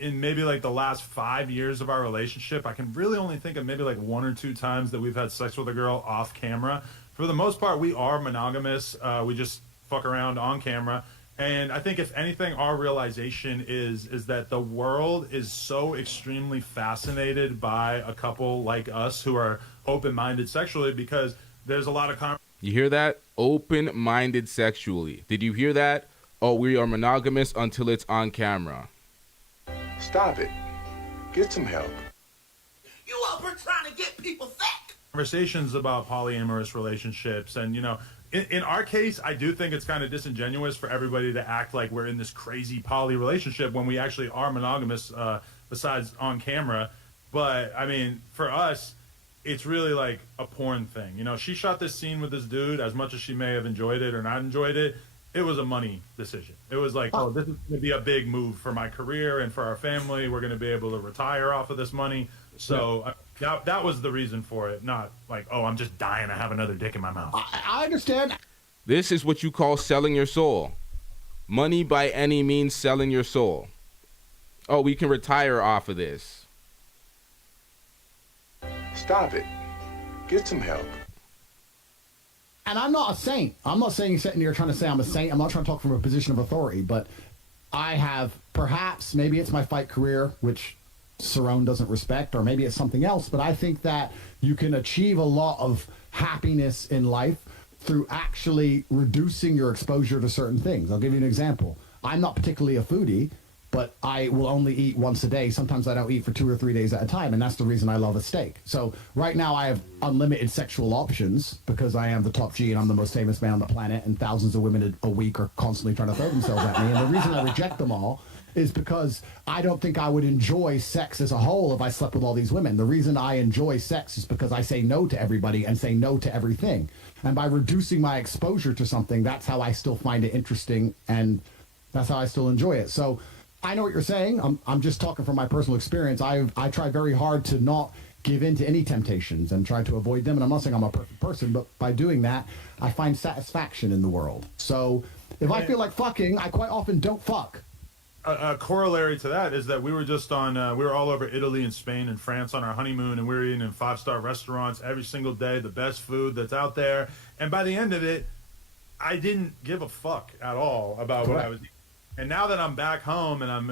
In maybe like the last 5 years of our relationship, I can really only think of maybe like 1 or 2 times that we've had sex with a girl off camera. For the most part, we are monogamous. We just fuck around on camera. And I think if anything, our realization is that the world is so extremely fascinated by a couple like us who are open-minded sexually because there's a lot of... You hear that? Open-minded sexually. Did you hear that? Oh, we are monogamous until it's on camera. Stop it. Get some help. You up here trying to get people sick. Conversations about polyamorous relationships. And, you know, in our case, I do think it's kind of disingenuous for everybody to act like we're in this crazy poly relationship when we actually are monogamous, besides on camera. But, I mean, for us, it's really like a porn thing. You know, she shot this scene with this dude as much as she may have enjoyed it or not enjoyed it. it was a money decision. It was like, oh, this is going to be a big move for my career and for our family. We're going to be able to retire off of this money. So that was the reason for it, not like, oh, I'm just dying to have another dick in my mouth. I understand. This is what you call selling your soul. Money by any means, selling your soul. Oh, we can retire off of this. Stop it. Get some help. And I'm not a saint. I'm not saying sitting here trying to say I'm a saint. I'm not trying to talk from a position of authority, but I have perhaps, maybe it's my fight career, which Cerrone doesn't respect, or maybe it's something else, but I think that you can achieve a lot of happiness in life through actually reducing your exposure to certain things. I'll give you an example. I'm not particularly a foodie, but I will only eat once a day. Sometimes I don't eat for 2 or 3 days at a time, and that's the reason I love a steak. So right now I have unlimited sexual options because I am the top G and I'm the most famous man on the planet, and thousands of women a week are constantly trying to throw themselves at me. And the reason I reject them all is because I don't think I would enjoy sex as a whole if I slept with all these women. The reason I enjoy sex is because I say no to everybody and say no to everything. And by reducing my exposure to something, that's how I still find it interesting, and that's how I still enjoy it. So I know what you're saying. I'm just talking from my personal experience. I try very hard to not give in to any temptations and try to avoid them. And I'm not saying I'm a perfect person, but by doing that, I find satisfaction in the world. So if I feel like fucking, I quite often don't fuck. A corollary to that is that we were just on, we were all over Italy and Spain and France on our honeymoon, and we were eating in 5-star restaurants every single day, the best food that's out there. And by the end of it, I didn't give a fuck at all about what I was eating. And now that I'm back home and I'm,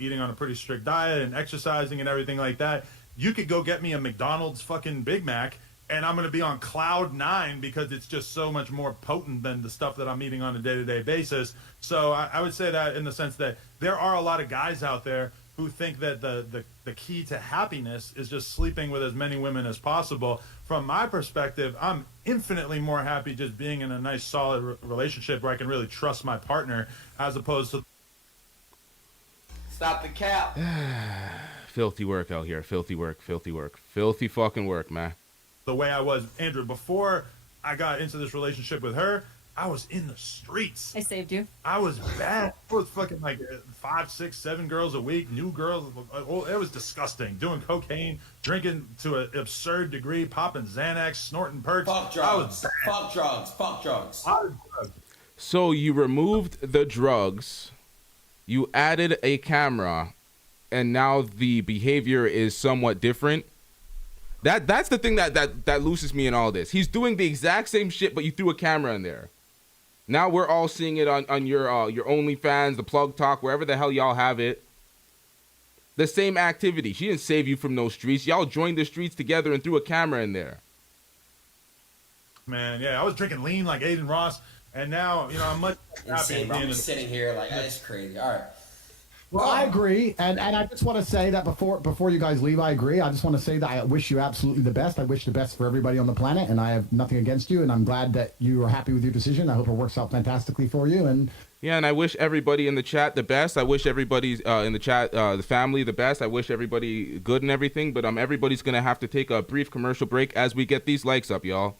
eating on a pretty strict diet and exercising and everything like that, you could go get me a McDonald's fucking Big Mac, and I'm going to be on cloud 9 because it's just so much more potent than the stuff that I'm eating on a day-to-day basis. So I would say that in the sense that there are a lot of guys out there who think that the key to happiness is just sleeping with as many women as possible. From my perspective, I'm infinitely more happy just being in a nice, solid relationship where I can really trust my partner, as opposed to... Stop the cap. Filthy work out here. Filthy work. Filthy work. Filthy fucking work, man. The way I was, Andrew, before I got into this relationship with her, I was in the streets. I saved you. I was bad. I was fucking like 5, 6, 7 girls a week, new girls. It was disgusting. Doing cocaine, drinking to an absurd degree, popping Xanax, snorting perks. Fuck drugs. Fuck drugs. Fuck drugs. So you removed the drugs, you added a camera, and now the behavior is somewhat different. That's the thing that loses me in all this. He's doing the exact same shit, but you threw a camera in there. Now we're all seeing it on your OnlyFans, the Plug Talk, wherever the hell y'all have it. The same activity. She didn't save you from those streets. Y'all joined the streets together and threw a camera in there. Man, yeah, I was drinking lean like Aiden Ross, and now I'm much insane, bro. I'm sitting here like that's crazy. All right. Well, I agree, and I just want to say that before you guys leave, I agree. I just want to say that I wish you absolutely the best. I wish the best for everybody on the planet, and I have nothing against you, and I'm glad that you are happy with your decision. I hope it works out fantastically for you. And yeah, and I wish everybody in the chat the best. I wish everybody in the chat, the family, the best. I wish everybody good and everything, but everybody's going to have to take a brief commercial break as we get these likes up, y'all.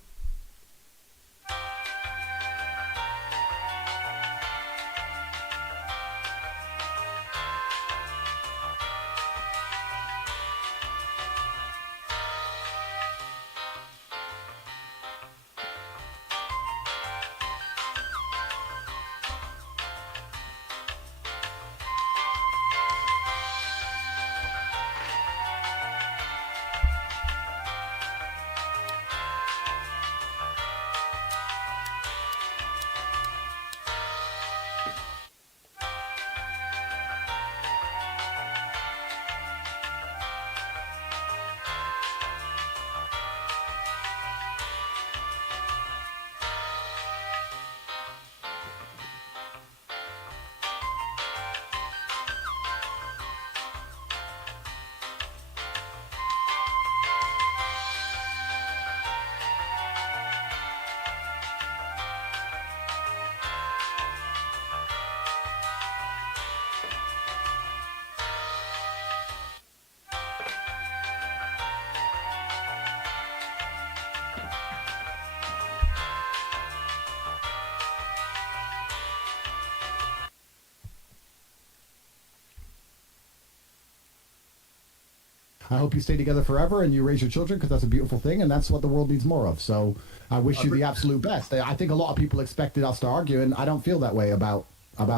I hope you stay together forever and you raise your children, because that's a beautiful thing, and that's what the world needs more of. So I wish you the absolute best. I think a lot of people expected us to argue, and I don't feel that way about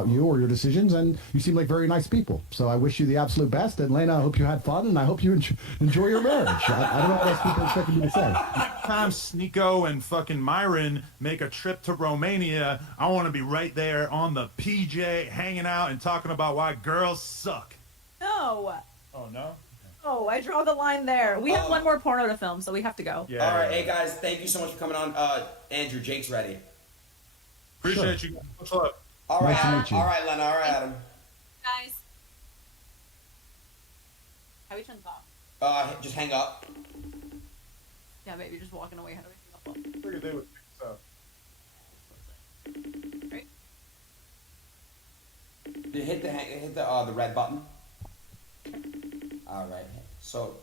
you or your decisions, and you seem like very nice people. So I wish you the absolute best, and Lena, I hope you had fun, and I hope you enjoy your marriage. I don't know what else people expected me to say. Time Sneeko and fucking Myron make a trip to Romania, I want to be right there on the PJ, hanging out and talking about why girls suck. No. Oh, no? Oh, I draw the line there. We have one more porno to film, so we have to go. Yeah. All right, hey guys, thank you so much for coming on. Andrew, Jake's ready. Appreciate you. What's up? All right, all right, Lena. All right, Adam. Guys. How do we turn this off? Just hang up. Yeah, maybe just walking away. How do we turn this off? Figured they would fix up. Right. You hit the red button. All right. So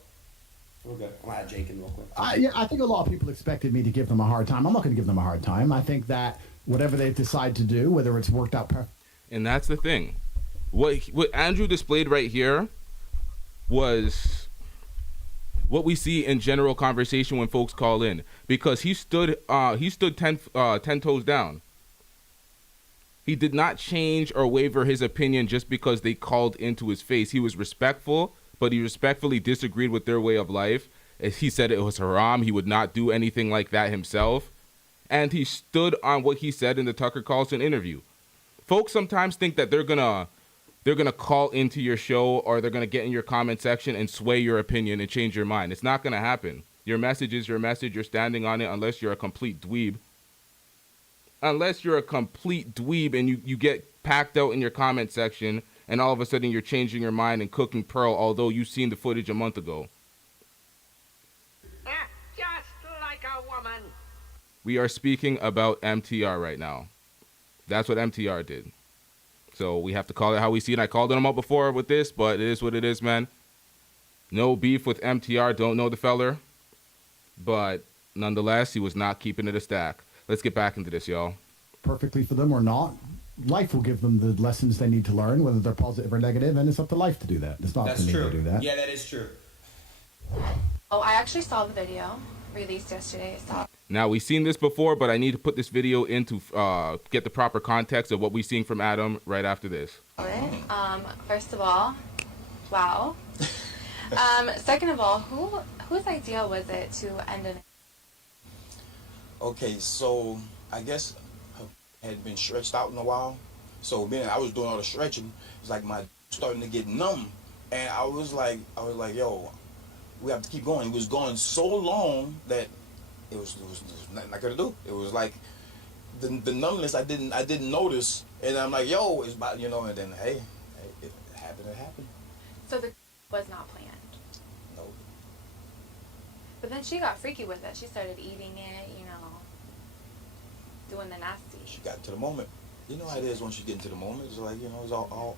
we're good. I'm gonna add Jake in real quick. I think a lot of people expected me to give them a hard time. I'm not going to give them a hard time. I think that whatever they decide to do, whether it's worked out perfect. And that's the thing. What Andrew displayed right here was what we see in general conversation when folks call in, because he stood 10 toes down. He did not change or waver his opinion just because they called into his face. He was respectful, but he respectfully disagreed with their way of life. As he said it was haram. He would not do anything like that himself. And he stood on what he said in the Tucker Carlson interview. Folks sometimes think that they're gonna call into your show, or they're gonna get in your comment section and sway your opinion and change your mind. It's not gonna happen. Your message is your message. You're standing on it, unless you're a complete dweeb. Unless you're a complete dweeb and you get packed out in your comment section, and all of a sudden you're changing your mind and cooking Pearl, although you've seen the footage a month ago. Just like a woman. We are speaking about MTR right now. That's what MTR did. So we have to call it how we see it. I called him out before with this, but it is what it is, man. No beef with MTR. Don't know the feller. But nonetheless, he was not keeping it a stack. Let's get back into this, y'all. Perfectly for them or not, life will give them the lessons they need to learn, whether they're positive or negative, and it's up to life to do that. It's not up to me to do that. Yeah, that is true. Oh, I actually saw the video released yesterday. Now, we've seen this before, but I need to put this video in to get the proper context of what we're seeing from Adam right after this. First of all, wow. Second of all, whose idea was it to end it? Okay, so I guess I had been stretched out in a while. So then I was doing all the stretching. It's like my starting to get numb, and I was like, yo, we have to keep going. It was going so long that it was nothing I could do. It was like the numbness I didn't notice, and I'm like, yo, it's about, and then hey, it happened. So the was not planned. No. But then she got freaky with it. She started eating it, doing the nasty. She got into the moment. You know how it is once you get into the moment. It's like, it's all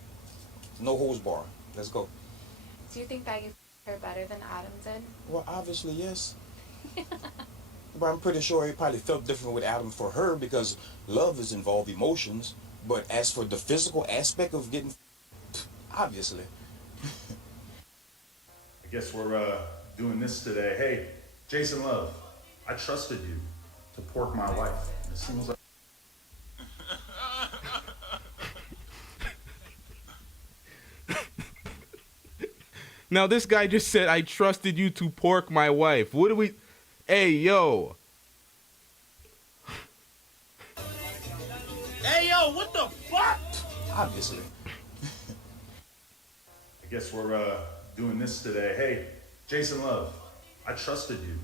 no holds bar. Let's go. Do you think that you her better than Adam did? Well, obviously, yes. But I'm pretty sure he probably felt different with Adam for her, because love is involved emotions. But as for the physical aspect of getting, obviously. I guess we're doing this today. Hey, Jason Love, I trusted you to pork my wife. It seems like. Now, this guy just said, I trusted you to pork my wife. What do we... Hey, yo. Hey, yo, what the fuck? Obviously. I guess we're doing this today. Hey, Jason Love, I trusted you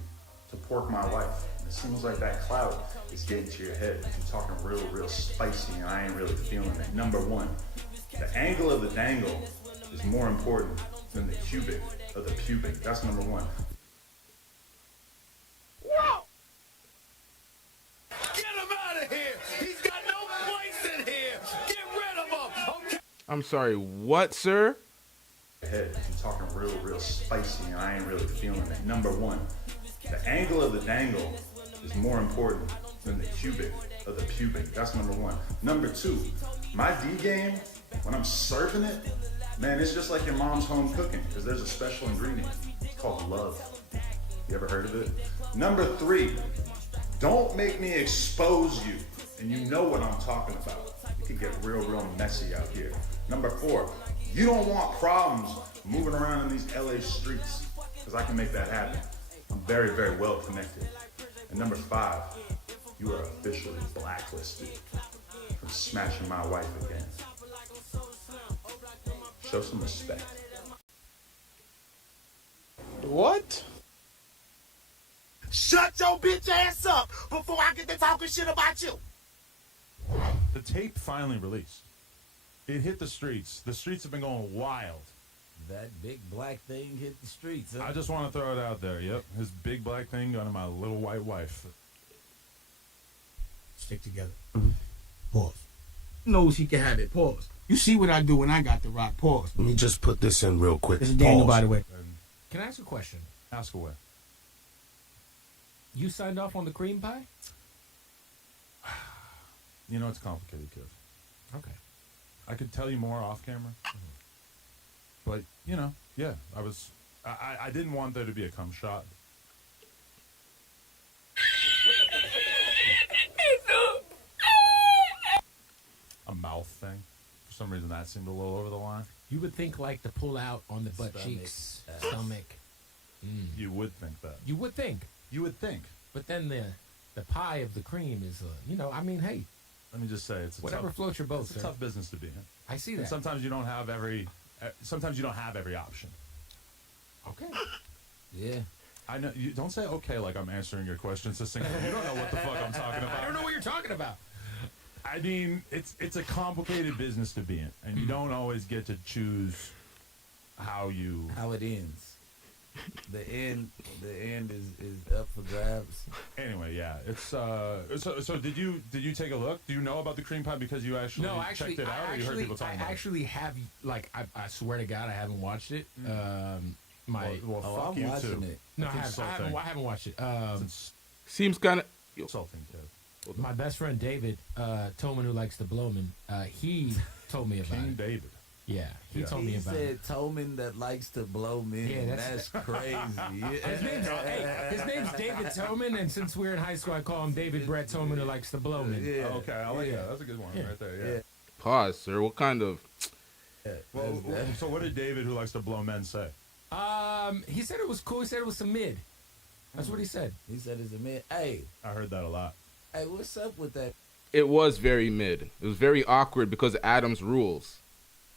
to pork my wife. It seems like that cloud is getting to your head. You're talking real spicy, and I ain't really feeling it. Number one, the angle of the dangle is more important than the cubic of the pubic. That's number one. Whoa! Get him out of here! He's got no place in here! Get rid of him! Okay. I'm sorry, what, sir? Head, you're talking real spicy, and I ain't really feeling it. Number one, the angle of the dangle is more important than the cubic of the pubic. That's number one. Number two, my D game, when I'm serving it, man, it's just like your mom's home cooking, because there's a special ingredient. It's called called love. You ever heard of it? Number 3, don't make me expose you. And you know what I'm talking about. It can get real messy out here. Number 4, you don't want problems moving around in these LA streets, because I can make that happen. I'm very, very well connected. And number 5, you are officially blacklisted from smashing my wife again. Show some respect. What? Shut your bitch ass up before I get to talking shit about you. The tape finally released. It hit the streets. The streets have been going wild. That big black thing hit the streets. Huh? I just want to throw it out there. Yep, his big black thing going to my little white wife. Stick together. Pause. Knows he can have it. Pause. You see what I do when I got the rock. Pause. Let me just put this in real quick. This is Daniel, by the way. Can I ask a question? Ask away. You signed off on the cream pie? You know, it's complicated, kid. Okay. I could tell you more off camera. But, you know, yeah, I didn't want there to be a cum shot. A mouth thing. For some reason, that seemed a little over the line. You would think like to pull out on the butt cheeks, stomach. You would think that. You would think. You would think. But then the pie of the cream is, you know, I mean, hey. Let me just say, it's a whatever floats your boat, It's a tough business to be in. I see And that. sometimes you don't have every option. Okay. Yeah. I know. You don't say okay like I'm answering your question succinctly. You don't know what the fuck I'm talking about. I don't know what you're talking about. I mean, it's a complicated business to be in, and you don't always get to choose how it ends. The end is up for grabs. Anyway, yeah, it's so did you take a look? Do you know about the cream pie because you actually checked it out, or you heard people talking about it? I actually have, like, I swear to God, I haven't watched it. I'm fuck you watching too. it. No, I haven't watched it. Seems kind of insulting, kid. My best friend David Toman, who likes to blow me, he told me about King it. David. Yeah, he told me about it. He said Toman that likes to blow men. Yeah, that's crazy. His name's David Toman, and since we're in high school, I call him David Brett Toman, who likes to blow men. Yeah. Okay, I like that. That's a good one right there. Yeah. Pause, sir. What kind of? Well, so what did David, who likes to blow men, say? He said it was cool. He said it was some mid. That's what he said. He said it's a mid. Hey, I heard that a lot. Hey, what's up with that? It was very mid. It was very awkward because of Adam's rules.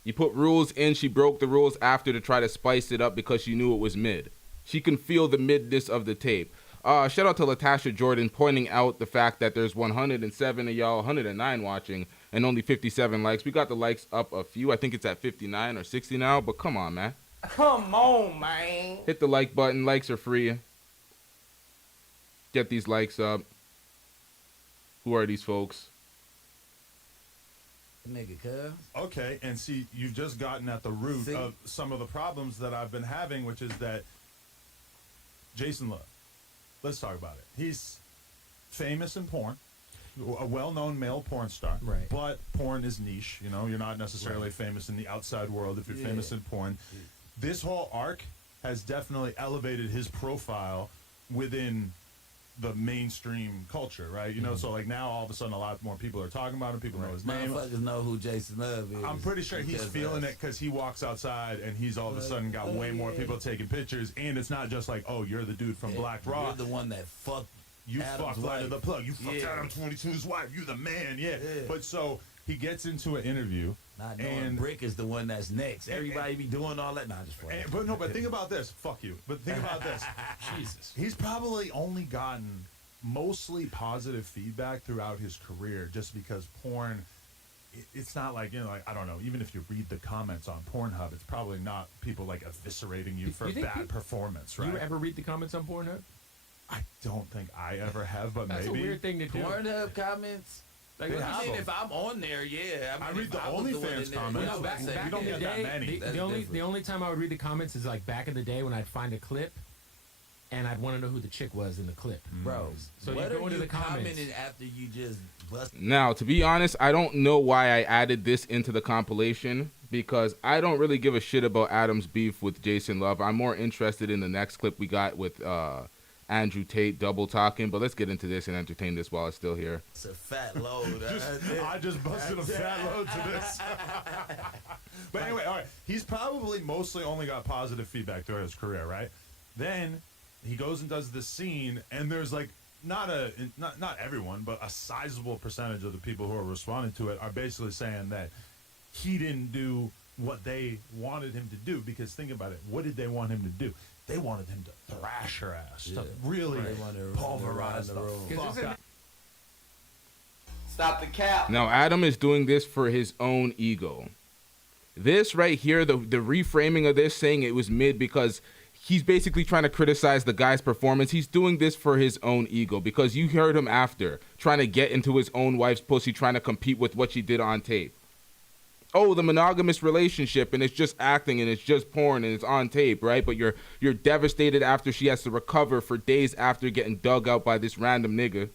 You put rules in, she broke the rules after to try to spice it up because she knew it was mid. She can feel the midness of the tape. Shout out to Latasha Jordan pointing out the fact that there's 107 of y'all, 109 watching, and only 57 likes. We got the likes up a few. I think it's at 59 or 60 now, but come on, man. Come on, man. Hit the like button. Likes are free. Get these likes up. Who are these folks? Nigga, cuz. Okay, and see, you've just gotten at the root of some of the problems that I've been having, which is that Jason Love. Let's talk about it. He's famous in porn, a well-known male porn star. Right. But porn is niche. You know, you're not necessarily famous in the outside world if you're famous in porn. This whole arc has definitely elevated his profile within the mainstream culture, right? You know, so like now all of a sudden a lot more people are talking about him. People know his name. Motherfuckers know who Jason Love is. I'm pretty sure he's feeling it because he walks outside and he's all of a sudden got way more people taking pictures. And it's not just like, oh, you're the dude from Black Rock. You're the one that fucked. You Adam's fucked Light of the wife. Plug. You fucked Adam22's wife. You the man, But so he gets into an interview. Not knowing Brick is the one that's next. Everybody be doing all that. Nah, just playing. But think about this. Fuck you. But think about this. Jesus. He's probably only gotten mostly positive feedback throughout his career just because porn, it's not like, you know, like, I don't know, even if you read the comments on Pornhub, it's probably not people like eviscerating you for bad performance, right? You ever read the comments on Pornhub? I don't think I ever have, but That's maybe. a weird thing to do. Pornhub comments? Like, I mean, if I'm on there, yeah. I read the OnlyFans comments. No, back we in don't the get that day, many. the only time I would read the comments is like back in the day when I'd find a clip and I'd want to know who the chick was in the clip. Bro, so what you go are into you the comments. commenting after you just bust? Now, to be honest, I don't know why I added this into the compilation because I don't really give a shit about Adam's beef with Jason Love. I'm more interested in the next clip we got with Andrew Tate double talking. But let's get into this and entertain this while it's still here. It's a fat load. I just busted a fat load to this. But anyway, all right. He's probably mostly only got positive feedback throughout his career, right? Then he goes and does this scene, and there's like not everyone, but a sizable percentage of the people who are responding to it are basically saying that he didn't do what they wanted him to do. Because think about it, what did they want him to do? They wanted him to thrash her ass, to really pulverize the fuck out. Stop the cap. Now, Adam is doing this for his own ego. This right here, the reframing of this, saying it was mid because he's basically trying to criticize the guy's performance. He's doing this for his own ego because you heard him after, trying to get into his own wife's pussy, trying to compete with what she did on tape. Oh, the monogamous relationship, and it's just acting, and it's just porn, and it's on tape, right? But you're devastated after she has to recover for days after getting dug out by this random nigga.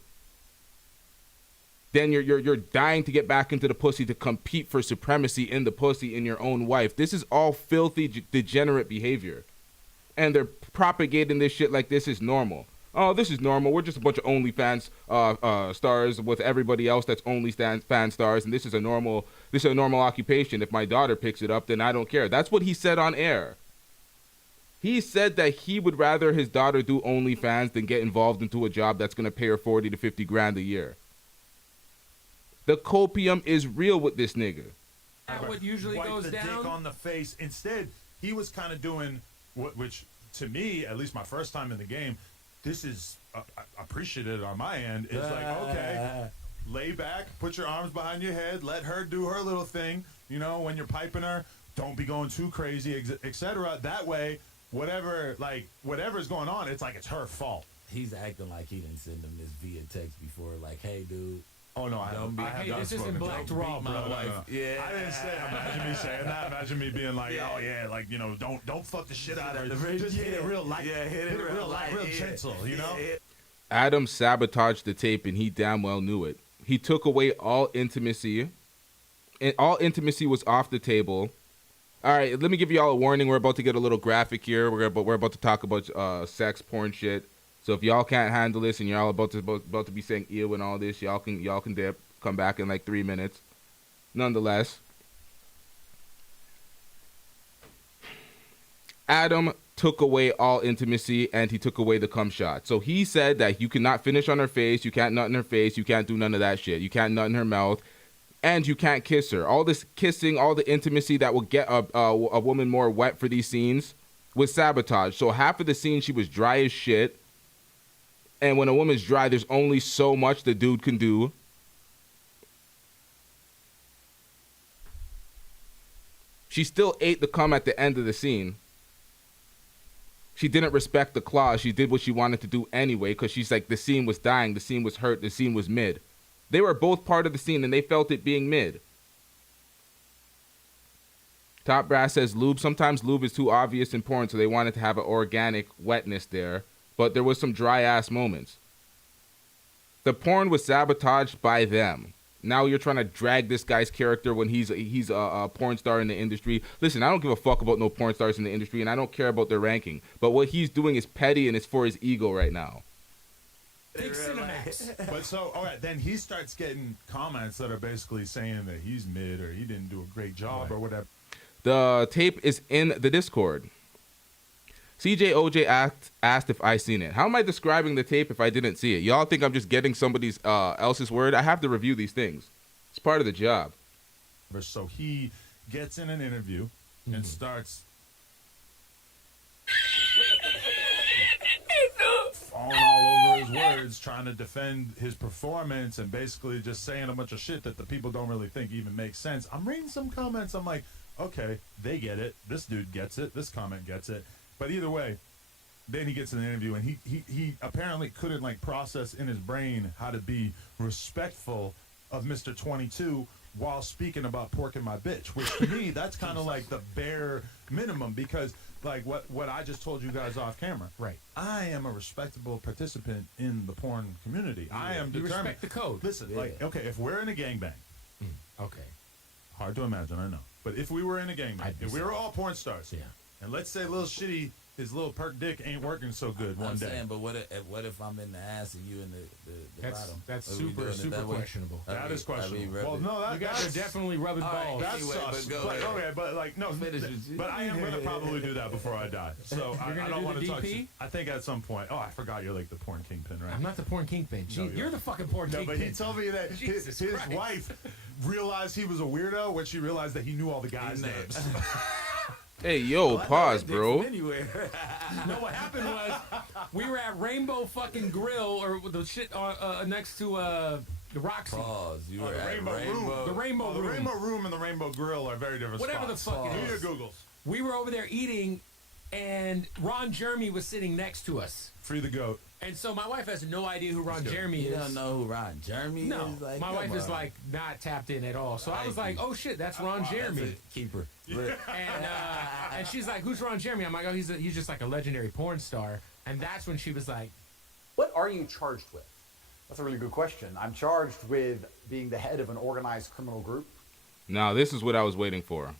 Then you're dying to get back into the pussy to compete for supremacy in the pussy in your own wife. This is all filthy, degenerate behavior. And they're propagating this shit like this is normal. Oh, this is normal. We're just a bunch of OnlyFans stars with everybody else that's OnlyFans stars, and this is a normal occupation. If my daughter picks it up, then I don't care. That's what he said on air. He said that he would rather his daughter do OnlyFans than get involved into a job that's going to pay her 40 to 50 grand a year. The copium is real with this nigga. What usually goes down? Dick on the face. Instead, he was kind of doing which to me, at least my first time in the game, this is appreciated on my end. It's like, okay, lay back, put your arms behind your head, let her do her little thing. You know, when you're piping her, don't be going too crazy, etc. That way, whatever's going on, it's like it's her fault. He's acting like he didn't send him this via text before. Like, hey, dude. Oh no, hey, this isn't black raw, bro. No. Yeah, I didn't say. Imagine me saying that. Imagine me being like, oh yeah, like don't fuck the shit out of her. Just hit it real light. Yeah, hit it real light, real gentle. You know. Adam sabotaged the tape, and he damn well knew it. He took away all intimacy, and all intimacy was off the table. All right, let me give you all a warning. We're about to get a little graphic here. We're about to talk about sex, porn shit. So if y'all can't handle this and y'all about to be saying ew and all this, y'all can dip. Come back in like 3 minutes. Nonetheless, Adam took away all intimacy and he took away the cum shot. So he said that you cannot finish on her face, you can't nut in her face, you can't do none of that shit. You can't nut in her mouth, and you can't kiss her. All this kissing, all the intimacy that will get a woman more wet for these scenes was sabotage. So half of the scene she was dry as shit. And when a woman's dry, there's only so much the dude can do. She still ate the cum at the end of the scene. She didn't respect the clause. She did what she wanted to do anyway because she's like, the scene was dying, the scene was hurt, the scene was mid. They were both part of the scene and they felt it being mid. Top Brass says lube. Sometimes lube is too obvious in porn, so they wanted to have an organic wetness there. But there was some dry-ass moments. The porn was sabotaged by them. Now you're trying to drag this guy's character when he's a porn star in the industry. Listen, I don't give a fuck about no porn stars in the industry, and I don't care about their ranking. But what he's doing is petty, and it's for his ego right now. Big Cinemax. But so, all right, then he starts getting comments that are basically saying that he's mid or he didn't do a great job or whatever. The tape is in the Discord. CJOJ asked if I seen it. How am I describing the tape if I didn't see it? Y'all think I'm just getting somebody's else's word? I have to review these things. It's part of the job. So he gets in an interview and starts falling all over his words, trying to defend his performance and basically just saying a bunch of shit that the people don't really think even makes sense. I'm reading some comments. I'm like, okay, they get it. This dude gets it. This comment gets it. But either way, then he gets in an interview and he apparently couldn't like process in his brain how to be respectful of Mr. 22 while speaking about porking my bitch, which to me that's kind of like the bare minimum because like what I just told you guys off camera. Right. I am a respectable participant in the porn community. I am determined. You respect the code. Listen, like okay, if we're in a gangbang, okay. hard to imagine, I know. But if we were in a gangbang, if we were all porn stars, and let's say little shitty, his little perk dick ain't working so good one day. Saying, but what if I'm in the ass and you in the bottom? That's super questionable. That is questionable. Well, no, you guys are definitely rubbing balls. That's sus. But like, no, but I am gonna probably do that before I die. So I don't want to talk. I think at some point. Oh, I forgot you're like the porn kingpin, right? I'm not the porn kingpin. You're the fucking porn kingpin. No, but he told me that his wife realized he was a weirdo when she realized that he knew all the guys' names. Hey, yo, pause, bro. No, what happened was we were at Rainbow fucking Grill or the shit next to the Roxy. Pause. You were at Rainbow Room. The Rainbow Room. The Rainbow Room and the Rainbow Grill are very different Whatever spots. the fuck it is. Do your Googles. We were over there eating, and Ron Jeremy was sitting next to us. Free the goat. And so my wife has no idea who Ron Jeremy is. You don't know who Ron Jeremy no, is? Like, my wife is like not tapped in at all. So I was like, oh shit, that's Ron Jeremy. That's a keeper. And she's like, who's Ron Jeremy? I'm like, oh, he's just like a legendary porn star. And that's when she was like, what are you charged with? That's a really good question. I'm charged with being the head of an organized criminal group. Now, this is what I was waiting for.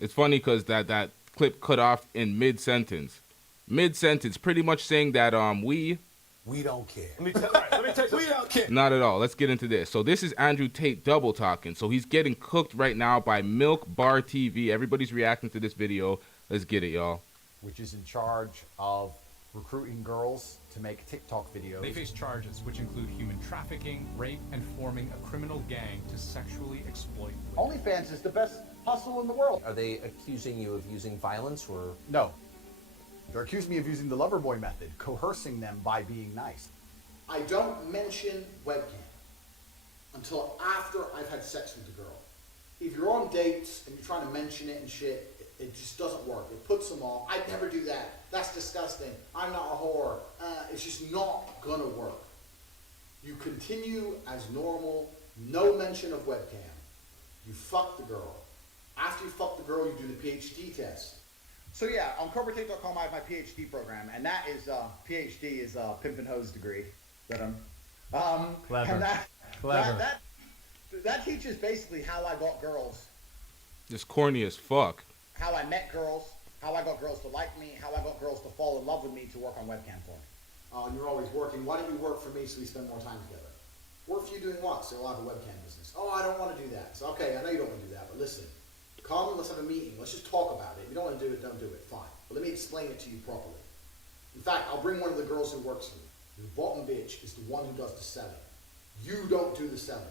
It's funny because that clip cut off in mid-sentence. Mid-sentence, pretty much saying that we don't care. Let me tell you, we don't care. Not at all. Let's get into this. So this is Andrew Tate double talking. So he's getting cooked right now by Milk Bar TV. Everybody's reacting to this video. Let's get it, y'all. Which is in charge of recruiting girls to make TikTok videos. They face charges which include human trafficking, rape, and forming a criminal gang to sexually exploit women. OnlyFans is the best hustle in the world. Are they accusing you of using violence or? No. They're accusing me of using the lover boy method, coercing them by being nice. I don't mention webcam until after I've had sex with the girl. If you're on dates and you're trying to mention it and shit, it just doesn't work. It puts them off. I'd never do that. That's disgusting. I'm not a whore. It's just not gonna work. You continue as normal, no mention of webcam. You fuck the girl. After you fuck the girl, you do the PhD test. So yeah, on CobraTake.com I have my PhD program, and that is PhD is pimp and hose degree that I'm. Clever. And Clever. That teaches basically how I got girls, This corny as fuck. how I met girls, how I got girls to like me, how I got girls to fall in love with me to work on webcam for me. And you're always working. Why don't you work for me so we spend more time together? Work for you doing what? So we'll have a webcam business. Oh, I don't want to do that. So okay, I know you don't want to do that, but listen. Come, let's have a meeting. Let's just talk about it. If you don't want to do it, don't do it. Fine. But let me explain it to you properly. In fact, I'll bring one of the girls who works for me. The bottom bitch is the one who does the selling. You don't do the selling.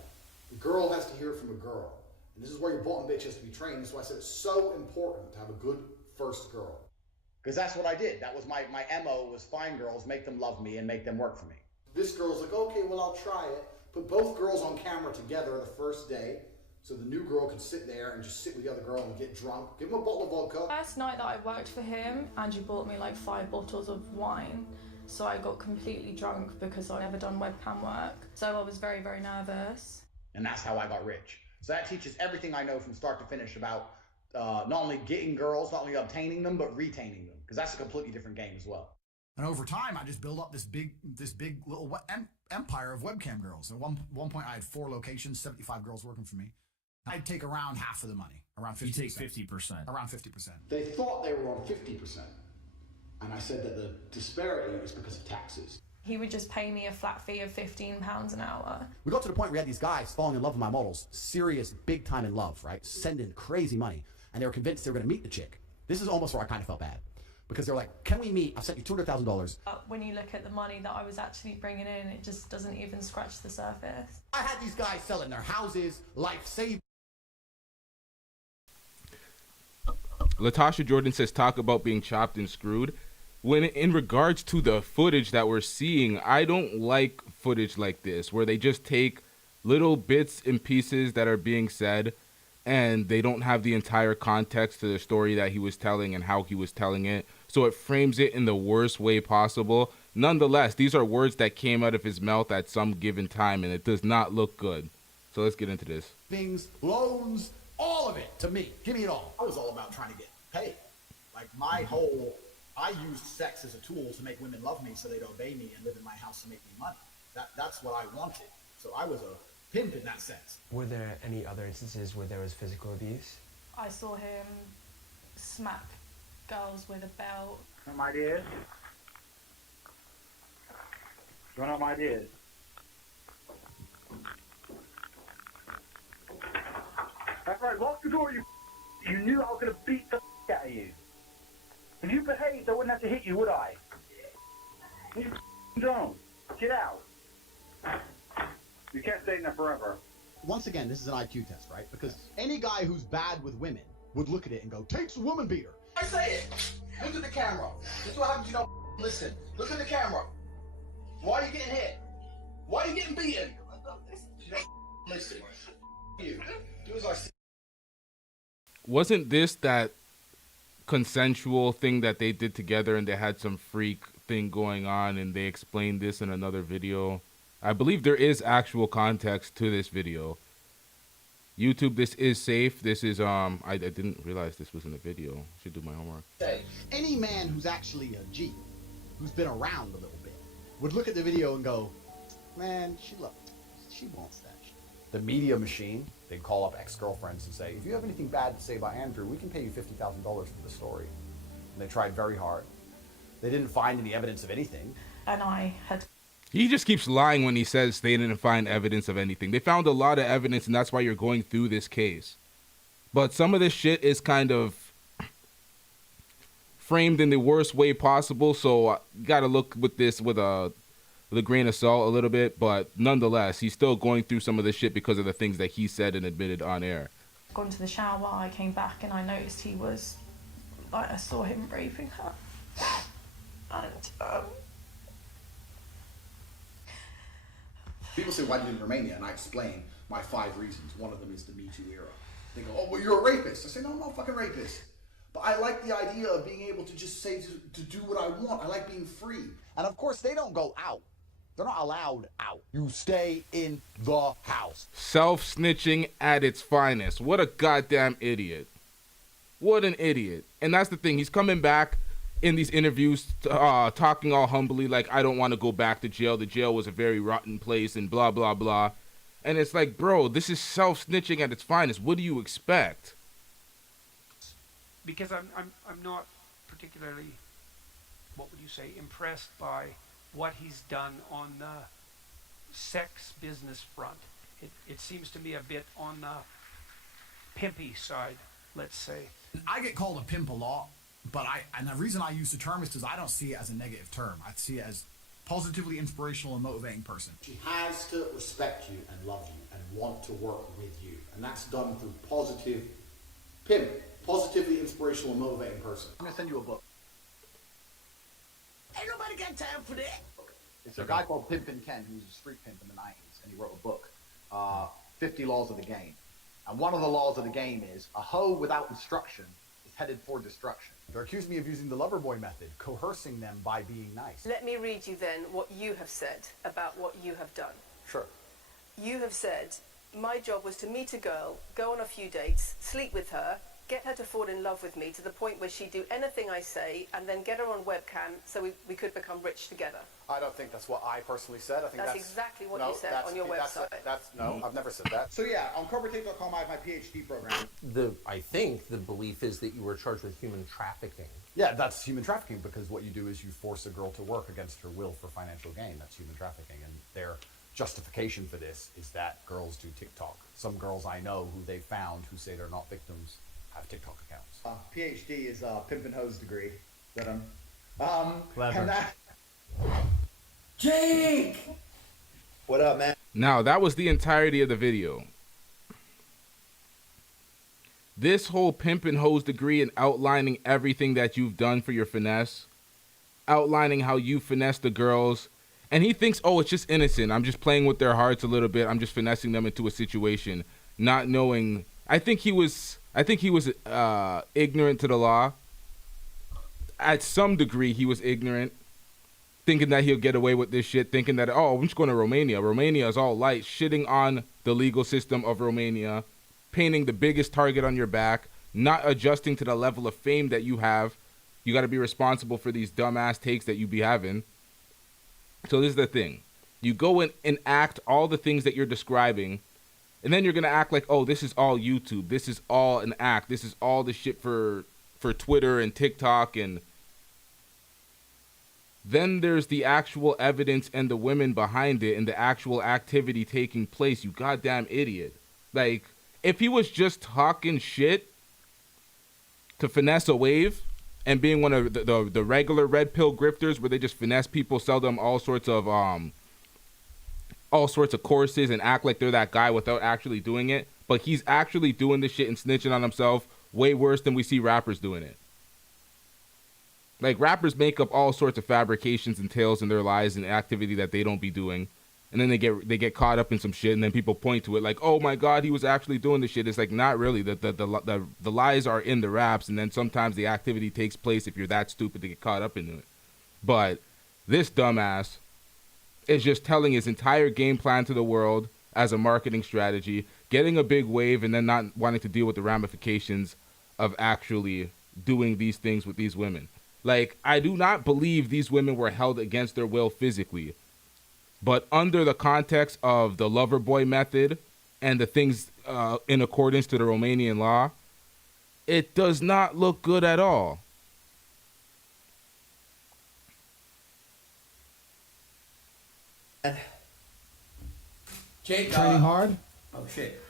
The girl has to hear it from a girl. And this is where your bottom bitch has to be trained. That's why I said it's so important to have a good first girl. Because that's what I did. That was my MO was find girls, make them love me, and make them work for me. This girl's like, okay, well, I'll try it. Put both girls on camera together the first day. So the new girl can sit there and just sit with the other girl and get drunk. Give him a bottle of vodka. First night that I worked for him, Andrew bought me like 5 bottles of wine. So I got completely drunk because I'd never done webcam work. So I was very, very nervous. And that's how I got rich. So that teaches everything I know from start to finish about not only getting girls, not only obtaining them, but retaining them. Because that's a completely different game as well. And over time, I just built up this big little empire of webcam girls. At one point, I had 4 locations, 75 girls working for me. I'd take around half of the money, around 50%. You take 50%. Around 50%. They thought they were on 50%. And I said that the disparity is because of taxes. He would just pay me a flat fee of £15 an hour. We got to the point where we had these guys falling in love with my models. Serious, big time in love, right? Sending crazy money. And they were convinced they were going to meet the chick. This is almost where I kind of felt bad. Because they're like, can we meet? I've sent you $200,000. When you look at the money that I was actually bringing in, it just doesn't even scratch the surface. I had these guys selling their houses, life saving. Latasha Jordan says, talk about being chopped and screwed. When in regards to the footage that we're seeing, I don't like footage like this, where they just take little bits and pieces that are being said, and they don't have the entire context to the story that he was telling and how he was telling it. So it frames it in the worst way possible. Nonetheless, these are words that came out of his mouth at some given time, and it does not look good. So let's get into this. Things, loans, all of it to me. Give me it all. I was all about trying to get paid. Like I used sex as a tool to make women love me so they'd obey me and live in my house to make me money. That's what I wanted. So I was a pimp in that sense. Were there any other instances where there was physical abuse? I saw him smack girls with a belt. Some ideas? You want some ideas? That's right, lock the door, you knew I was going to beat the out of you. If you behaved, I wouldn't have to hit you, would I? You don't. Get out. You can't stay in there forever. Once again, this is an IQ test, right? Because any guy who's bad with women would look at it and go, Tate's a woman beater. I say it. Look at the camera. This is what happens, you don't listen. Look at the camera. Why are you getting hit? Why are you getting beaten? You don't listen. You. Do as I say. Wasn't this that consensual thing that they did together and they had some freak thing going on and they explained this in another video? I believe there is actual context to this video. YouTube, this is safe. This is I didn't realize this was in the video. Should do my homework. Any man who's actually a G, who's been around a little bit, would look at the video and go, man, she wants that shit. The media machine, they'd call up ex-girlfriends and say, if you have anything bad to say about Andrew, we can pay you $50,000 for the story. And they tried very hard. They didn't find any evidence of anything. And I had... He just keeps lying when he says they didn't find evidence of anything. They found a lot of evidence, and that's why you're going through this case. But some of this shit is kind of framed in the worst way possible, so you got to look with this with a grain of salt a little bit. But nonetheless, he's still going through some of this shit because of the things that he said and admitted on air. Gone to the shower, I came back and I noticed he was, like, I saw him raping her. And, People say, why did you in Romania? And I explain my 5 reasons. One of them is the Me Too era. They go, oh, well, you're a rapist. I say, no, I'm not a fucking rapist. But I like the idea of being able to just say, to do what I want. I like being free. And of course, they don't go out. They're not allowed out. You stay in the house. Self-snitching at its finest. What a goddamn idiot. What an idiot. And that's the thing. He's coming back in these interviews, talking all humbly like, I don't want to go back to jail. The jail was a very rotten place and blah, blah, blah. And it's like, bro, this is self-snitching at its finest. What do you expect? Because I'm not particularly, what would you say, impressed by what he's done on the sex business front. It seems to me a bit on the pimpy side, let's say. I get called a pimp a lot. But and the reason I use the term is because I don't see it as a negative term. I see it as positively inspirational and motivating person. She has to respect you and love you and want to work with you. And that's done through positive pimp, positively inspirational and motivating person. I'm going to send you a book. Ain't nobody got time for that. It's a guy called Pimping Ken, who was a street pimp in the 90s, and he wrote a book, 50 Laws of the Game. And one of the laws of the game is a hoe without instruction is headed for destruction. They're accusing me of using the lover boy method, coercing them by being nice. Let me read you then what you have said about what you have done. Sure. You have said, my job was to meet a girl, go on a few dates, sleep with her, get her to fall in love with me to the point where she'd do anything I say, and then get her on webcam so we could become rich together. I don't think that's what I personally said. I think that's exactly what you said on your website. No, I've never said that. So yeah, on CobraTake.com I have my PhD program. I think the belief is that you were charged with human trafficking. Yeah, that's human trafficking because what you do is you force a girl to work against her will for financial gain. That's human trafficking, and their justification for this is that girls do TikTok. Some girls I know who they found who say they're not victims have TikTok accounts. PhD is a pimp and hose degree that I'm. Clever. Jake! What up, man? Now, that was the entirety of the video. This whole pimp and hose degree and outlining everything that you've done for your finesse, outlining how you finesse the girls, and he thinks, oh, it's just innocent. I'm just playing with their hearts a little bit. I'm just finessing them into a situation, not knowing. I think he was ignorant to the law. At some degree, he was ignorant, thinking that he'll get away with this shit, thinking that, oh, I'm just going to Romania. Romania is all light, shitting on the legal system of Romania, painting the biggest target on your back, not adjusting to the level of fame that you have. You got to be responsible for these dumbass takes that you be having. So this is the thing. You go in and act all the things that you're describing, And then you're gonna act like, oh, this is all YouTube. This is all an act. This is all the shit for Twitter and TikTok. And then there's the actual evidence and the women behind it and the actual activity taking place. You goddamn idiot. Like, if he was just talking shit to finesse a wave and being one of the regular red pill grifters where they just finesse people, sell them all sorts of courses and act like they're that guy without actually doing it. But he's actually doing this shit and snitching on himself way worse than we see rappers doing it. Like, rappers make up all sorts of fabrications and tales in their lies and activity that they don't be doing. And then they get caught up in some shit, and then people point to it like, oh my God, he was actually doing this shit. It's like, not really. The lies are in the raps, and then sometimes the activity takes place if you're that stupid to get caught up in it. But this dumbass is just telling his entire game plan to the world as a marketing strategy, getting a big wave, and then not wanting to deal with the ramifications of actually doing these things with these women. Like, I do not believe these women were held against their will physically. But under the context of the lover boy method and the things in accordance to the Romanian law, it does not look good at all. Jake, training hard? Oh shit.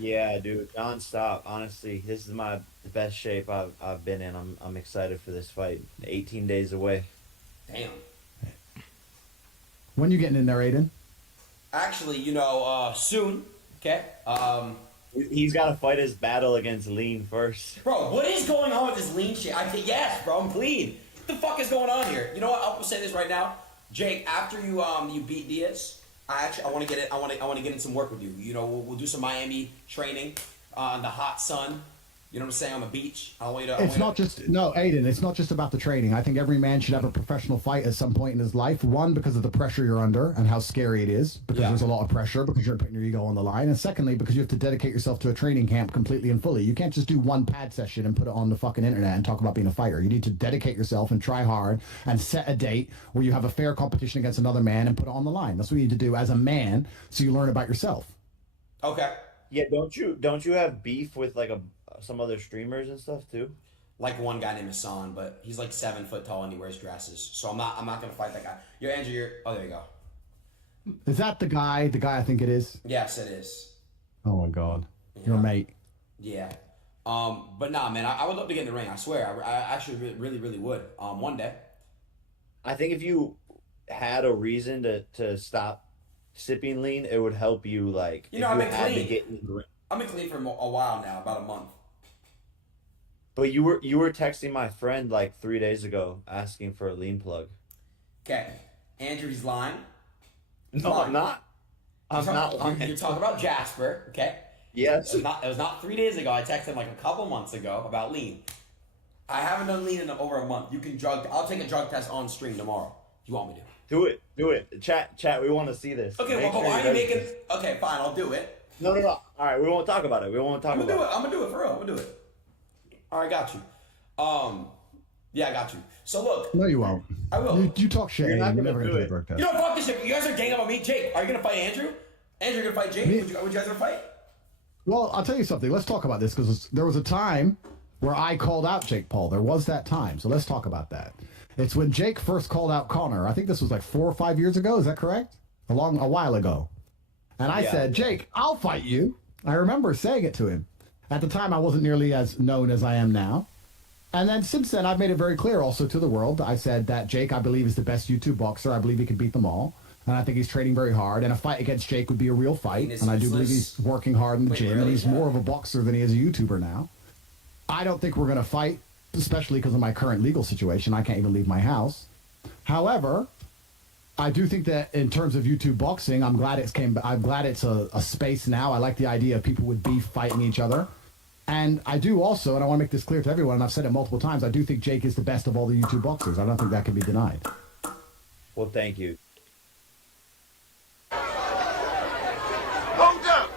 Yeah, dude, nonstop. Honestly, this is the best shape I've been in. I'm excited for this fight. 18 days away. Damn. When you getting in there, Aiden? Actually, soon. Okay. He's got to fight his battle against Lean first. Bro, what is going on with this lean shit? Yes, bro, I'm clean. What the fuck is going on here? You know what? I'll say this right now, Jake. After you beat Diaz, I want to get it. I want to get in some work with you. We'll do some Miami training in the hot sun. You know what I'm saying, on the beach. Aiden, it's not just about the training. I think every man should have a professional fight at some point in his life. One, because of the pressure you're under and how scary it is, because there's a lot of pressure, because you're putting your ego on the line. And secondly, because you have to dedicate yourself to a training camp completely and fully. You can't just do one pad session and put it on the fucking internet and talk about being a fighter. You need to dedicate yourself and try hard and set a date where you have a fair competition against another man and put it on the line. That's what you need to do as a man, so you learn about yourself. Okay. Yeah, don't you have beef with some other streamers and stuff too? Like one guy named Hassan, but he's like 7 foot tall and he wears dresses. So I'm not gonna fight that guy. Andrew, oh, there you go. Is that the guy I think it is? Yes, it is. Oh my God. Your mate. Yeah. But nah, man, I would love to get in the ring. I swear, I actually really, really would. One day. I think if you had a reason to stop sipping lean, it would help you. I've been clean. I've been clean for a while now, about a month. But you were texting my friend 3 days ago asking for a lean plug. Okay, Andrew, he's lying. No, I'm not. I'm not lying. You're talking about Jasper, okay? Yes. It was not 3 days ago. I texted him a couple months ago about lean. I haven't done lean in over a month. I'll take a drug test on stream tomorrow. If you want me to. Do it. Chat. We want to see this. Okay, but why are you making? Okay, fine. I'll do it. No. All right, we won't talk about it. I'm gonna do it. I'm gonna do it for real. I'm gonna do it. All right, got you. Yeah, I got you. So look. No, you won't. I will. You talk shit. You're never gonna do it. You know, fuck this shit. You guys are ganging up on me. Jake, are you gonna fight Andrew? Andrew, you gonna fight Jake? Would you guys ever fight? Well, I'll tell you something. Let's talk about this, because there was a time where I called out Jake Paul. There was that time. So let's talk about that. It's when Jake first called out Connor. I think this was 4 or 5 years ago. Is that correct? A while ago. And I said, Jake, I'll fight you. I remember saying it to him. At the time, I wasn't nearly as known as I am now. And then since then, I've made it very clear also to the world. I said that Jake, I believe, is the best YouTube boxer. I believe he can beat them all. And I think he's training very hard. And a fight against Jake would be a real fight. And I do believe he's working hard in the gym. And he's more of a boxer than he is a YouTuber now. I don't think we're going to fight, especially because of my current legal situation. I can't even leave my house. However, I do think that in terms of YouTube boxing, I'm glad it's a space now. I like the idea of people with beef fighting each other. And I do also, and I want to make this clear to everyone, and I've said it multiple times, I do think Jake is the best of all the YouTube boxers. I don't think that can be denied. Well, thank you. Hold up!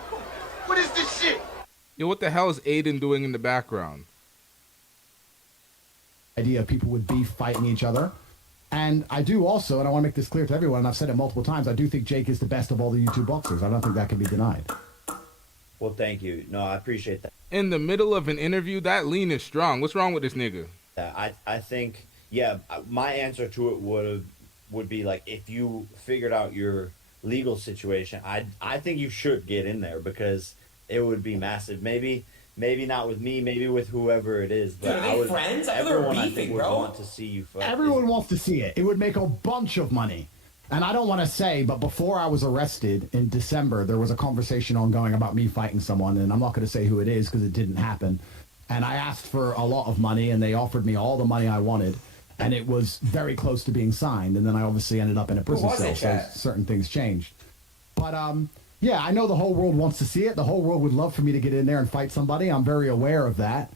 What is this shit? Yo, what the hell is Aiden doing in the background? Idea of people with beef fighting each other. And I do also, and I want to make this clear to everyone, and I've said it multiple times, I do think Jake is the best of all the YouTube boxers. I don't think that can be denied. Well, thank you. No, I appreciate that. In the middle of an interview, that lean is strong. What's wrong with this nigga? I think, yeah, my answer to it would be like, if you figured out your legal situation, I think you should get in there because it would be massive. Maybe not with me, maybe with whoever it is. But Dude, are they friends? I thought they were everyone I beefing, think would bro. want to see you fight. Everyone wants to see it. It would make a bunch of money. And I don't want to say, but before I was arrested in December, there was a conversation ongoing about me fighting someone, and I'm not going to say who it is because it didn't happen. And I asked for a lot of money, and they offered me all the money I wanted, and it was very close to being signed. And then I obviously ended up in a prison cell, so certain things changed. But yeah, I know the whole world wants to see it. The whole world would love for me to get in there and fight somebody. I'm very aware of that.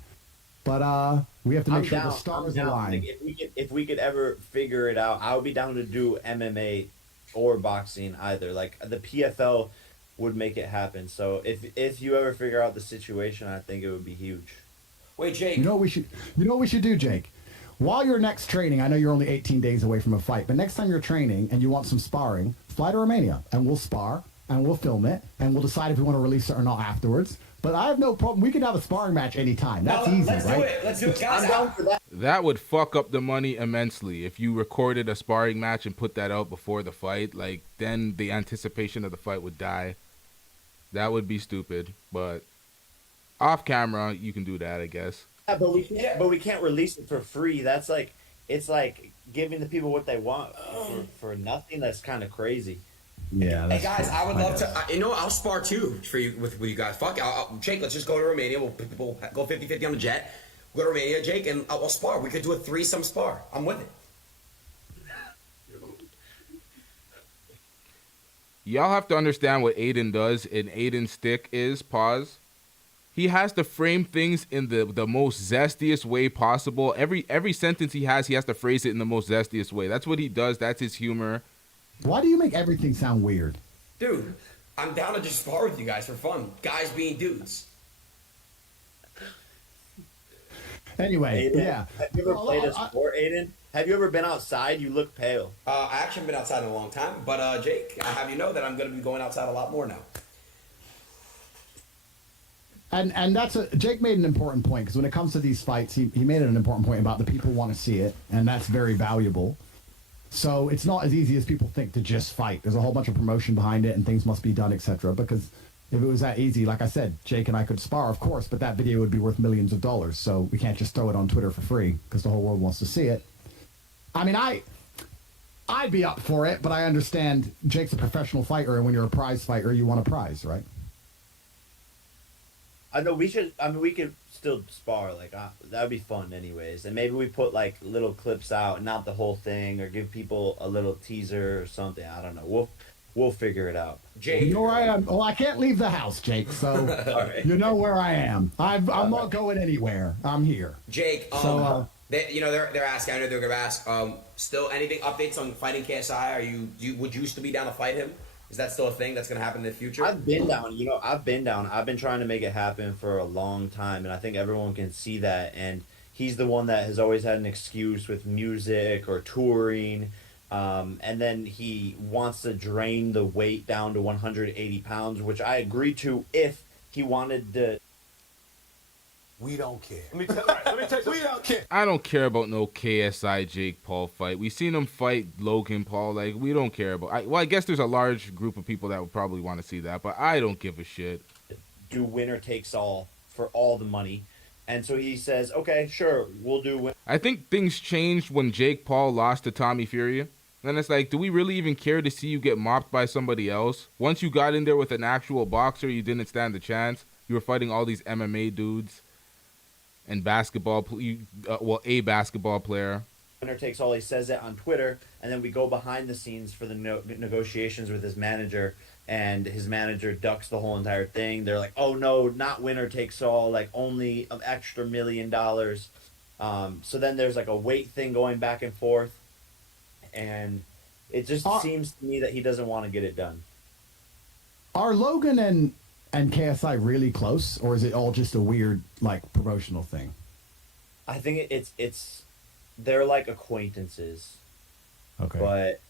But we have to make sure the stars align. Like, if we could ever figure it out, I would be down to do MMA or boxing either. Like the PFL would make it happen. So if you ever figure out the situation, I think it would be huge. Wait, Jake. You know what we should do, Jake? While you're next training, I know you're only 18 days away from a fight, but next time you're training and you want some sparring, fly to Romania and we'll spar and we'll film it and we'll decide if we want to release it or not afterwards. But I have no problem. We could have a sparring match anytime. That's easy, let's right? do it. Let's do it, guys. I'm down for that. That would fuck up the money immensely if you recorded a sparring match and put that out before the fight. Like, then the anticipation of the fight would die. That would be stupid. But off camera, you can do that, I guess. Yeah, but we can't release it for free. That's like, it's like giving the people what they want for nothing. That's kind of crazy. Yeah. Hey guys, I would love to. You know, I'll spar too for you with you guys. Fuck, Jake. Let's just go to Romania. We'll go 50-50 on the jet. Go to Romania, Jake, and I'll spar. We could do a threesome spar. I'm with it. Y'all have to understand what Aiden does, and Aiden's stick is pause. He has to frame things in the most zestiest way possible. Every sentence he has to phrase it in the most zestiest way. That's what he does. That's his humor. Why do you make everything sound weird? Dude, I'm down to just spar with you guys for fun. Guys being dudes. Anyway, Aiden, yeah. Have you ever played a sport, Aiden? Have you ever been outside? You look pale. I actually haven't been outside in a long time. But, Jake, I have you know that I'm going to be going outside a lot more now. And that's Jake made an important point, because when it comes to these fights, he made an important point about the people want to see it, and that's very valuable. So it's not as easy as people think to just fight. There's a whole bunch of promotion behind it, and things must be done, etc. Because if it was that easy, like I said, Jake and I could spar, of course, but that video would be worth millions of dollars. So we can't just throw it on Twitter for free because the whole world wants to see it. I mean, I'd be up for it, but I understand Jake's a professional fighter, and when you're a prize fighter, you want a prize, right? I know we should. I mean, we could still spar. Like that would be fun, anyways. And maybe we put like little clips out, not the whole thing, or give people a little teaser or something. I don't know. We'll figure it out. Jake, you know where I am. Well, I can't leave the house, Jake. So right. You know where I am. I'm not going anywhere. I'm here. Jake, they're asking. I know they're gonna ask. Still, anything updates on fighting KSI? Would you still be down to fight him? Is that still a thing that's going to happen in the future? I've been down. I've been down. I've been trying to make it happen for a long time, and I think everyone can see that. And he's the one that has always had an excuse with music or touring. And then he wants to drain the weight down to 180 pounds, which I agree to if he wanted to. We don't care. Let me tell you, we don't care. I don't care about no KSI Jake Paul fight. We seen him fight Logan Paul. Like, we don't care about. I guess there's a large group of people that would probably want to see that, but I don't give a shit. Do winner takes all for all the money, and so he says, "Okay, sure, we'll do." I think things changed when Jake Paul lost to Tommy Fury. Then it's like, do we really even care to see you get mopped by somebody else? Once you got in there with an actual boxer, you didn't stand a chance. You were fighting all these MMA dudes. And basketball, a basketball player. Winner takes all. He says it on Twitter, and then we go behind the scenes for the negotiations with his manager, and his manager ducks the whole entire thing. They're like, "Oh no, not winner takes all. Like only an extra $1 million." So then there's like a weight thing going back and forth, and it just seems to me that he doesn't want to get it done. Are Logan and KSI really close, or is it all just a weird like promotional thing? I think it's they're like acquaintances. Okay. But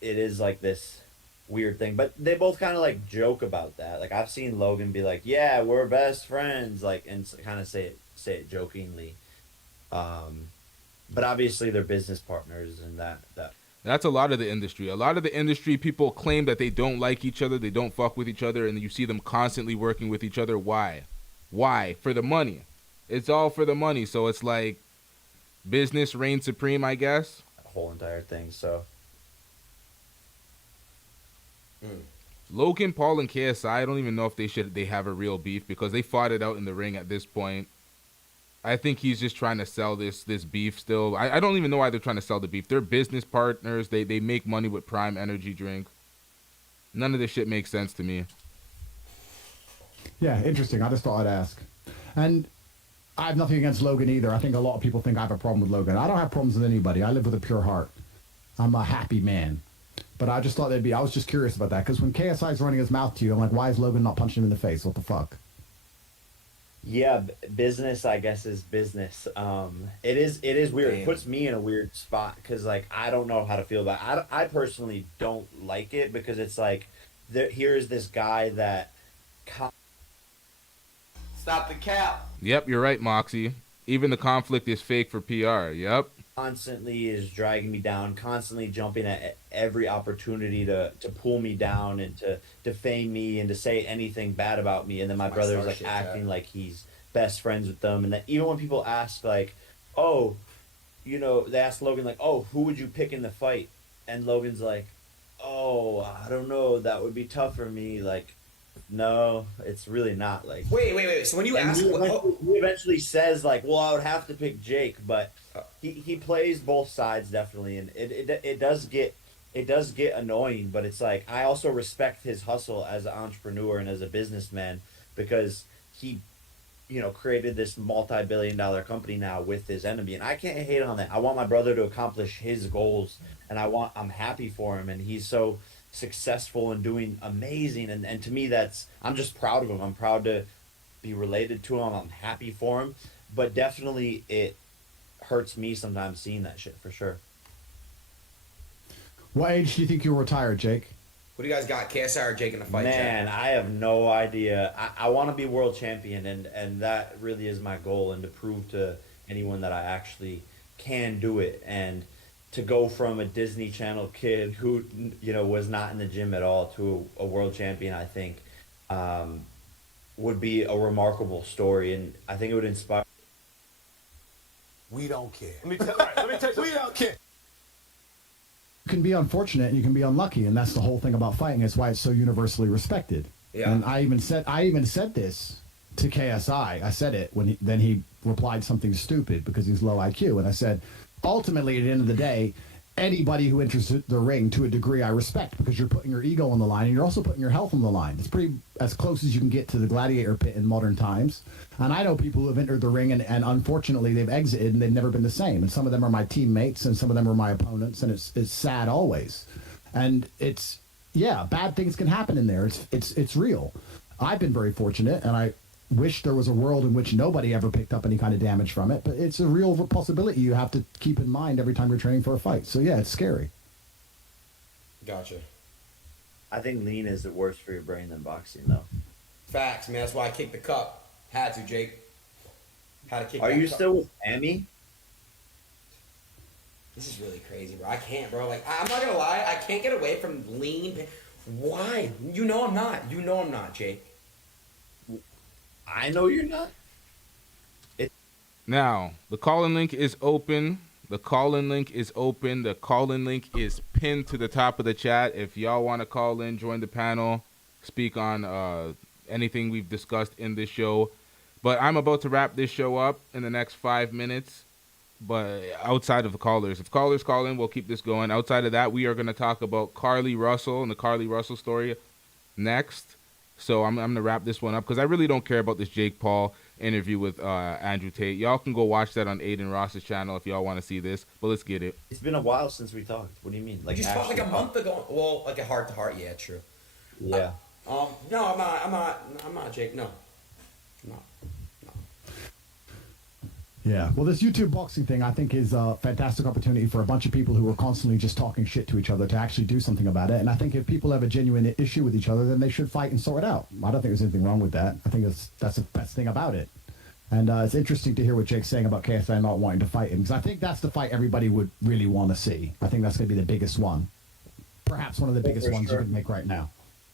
it is like this weird thing. But they both kind of like joke about that. Like I've seen Logan be like, "Yeah, we're best friends," like, and kind of say it jokingly. But obviously they're business partners, and that's a lot of the industry. A lot of the industry people claim that they don't like each other, they don't fuck with each other, and you see them constantly working with each other. Why? For the money. It's all for the money. So it's like business reigns supreme, I guess. The whole entire thing. So Logan Paul and KSI, I don't even know if they have a real beef because they fought it out in the ring at this point. I think he's just trying to sell this beef still. I don't even know why they're trying to sell the beef. They're business partners. They make money with Prime Energy drink. None of this shit makes sense to me. Yeah, interesting. I just thought I'd ask. And I have nothing against Logan either. I think a lot of people think I have a problem with Logan. I don't have problems with anybody. I live with a pure heart. I'm a happy man. But I just thought I was just curious about that. Because when KSI's running his mouth to you, I'm like, why is Logan not punching him in the face? What the fuck? yeah, business, I guess, is business. It is weird. Damn. It puts me in a weird spot because, like, I don't know how to feel about it. I personally don't like it because it's like, here's this guy that... Stop the cap. Yep, you're right, Moxie. Even the conflict is fake for PR. Yep. Constantly is dragging me down, constantly jumping at every opportunity to pull me down and to defame me and to say anything bad about me. And then my brother's like acting like he's best friends with them. And then even when people ask, like, oh, you know, they ask Logan, like, oh, who would you pick in the fight? And Logan's like, oh, I don't know. That would be tough for me. Like, no, it's really not. Like, wait. So when you ask, he eventually says, like, well, I would have to pick Jake, but he plays both sides definitely, and it does get annoying. But it's like, I also respect his hustle as an entrepreneur and as a businessman because he, you know, created this multi-billion-dollar company now with his enemy, and I can't hate on that. I want my brother to accomplish his goals, and I'm happy for him, and he's so successful and doing amazing, and to me I'm just proud of him. I'm proud to be related to him. I'm happy for him, but definitely it hurts me sometimes seeing that shit for sure. What age do you think you'll retire, Jake? What do you guys got, KSI or Jake in the fight? Man, I have no idea. I want to be world champion, and that really is my goal, and to prove to anyone that I actually can do it. And to go from a Disney Channel kid who, you know, was not in the gym at all to a world champion, I think, would be a remarkable story, and I think it would inspire. We don't care. Let me tell you, we don't care. You can be unfortunate and you can be unlucky, and that's the whole thing about fighting. It's why it's so universally respected. Yeah. And I even said this to KSI. I said it when then he replied something stupid because he's low IQ, and I said, ultimately, at the end of the day, anybody who enters the ring to a degree I respect because you're putting your ego on the line and you're also putting your health on the line. It's pretty as close as you can get to the gladiator pit in modern times. And I know people who have entered the ring and unfortunately they've exited and they've never been the same. And some of them are my teammates and some of them are my opponents, and it's sad always. And it's, yeah, bad things can happen in there. It's real. I've been very fortunate, and I wish there was a world in which nobody ever picked up any kind of damage from it, but it's a real possibility you have to keep in mind every time you're training for a fight. So yeah, it's scary. Gotcha. I think lean is worse for your brain than boxing, though. Facts, man. That's why I kicked the cup. Had to, Jake. Had to kick. Are you still with Amy? This is really crazy, bro. I can't, bro. Like, I'm not gonna lie. I can't get away from lean. Why? You know I'm not. You know I'm not, Jake. I know you're not. Now, the call-in link is open. The call-in link is open. The call-in link is pinned to the top of the chat. If y'all want to call in, join the panel, speak on anything we've discussed in this show. But I'm about to wrap this show up in the next 5 minutes. But outside of the callers, if callers call in, we'll keep this going. Outside of that, we are going to talk about Carly Russell and the Carly Russell story next. So I'm going to wrap this one up because I really don't care about this Jake Paul interview with Andrew Tate. Y'all can go watch that on Aiden Ross's channel if y'all want to see this. But let's get it. It's been a while since we talked. What do you mean? Like, you just talked like a month ago. Well, like a heart-to-heart. Yeah, true. Yeah. No, I'm not, Jake. No. I'm not. Yeah, well, this YouTube boxing thing, I think, is a fantastic opportunity for a bunch of people who are constantly just talking shit to each other to actually do something about it. And I think if people have a genuine issue with each other, then they should fight and sort it out. I don't think there's anything wrong with that. I think that's the best thing about it. And it's interesting to hear what Jake's saying about KSI not wanting to fight him, because I think that's the fight everybody would really want to see. I think that's going to be the biggest one. Perhaps one of the biggest ones you could make right now.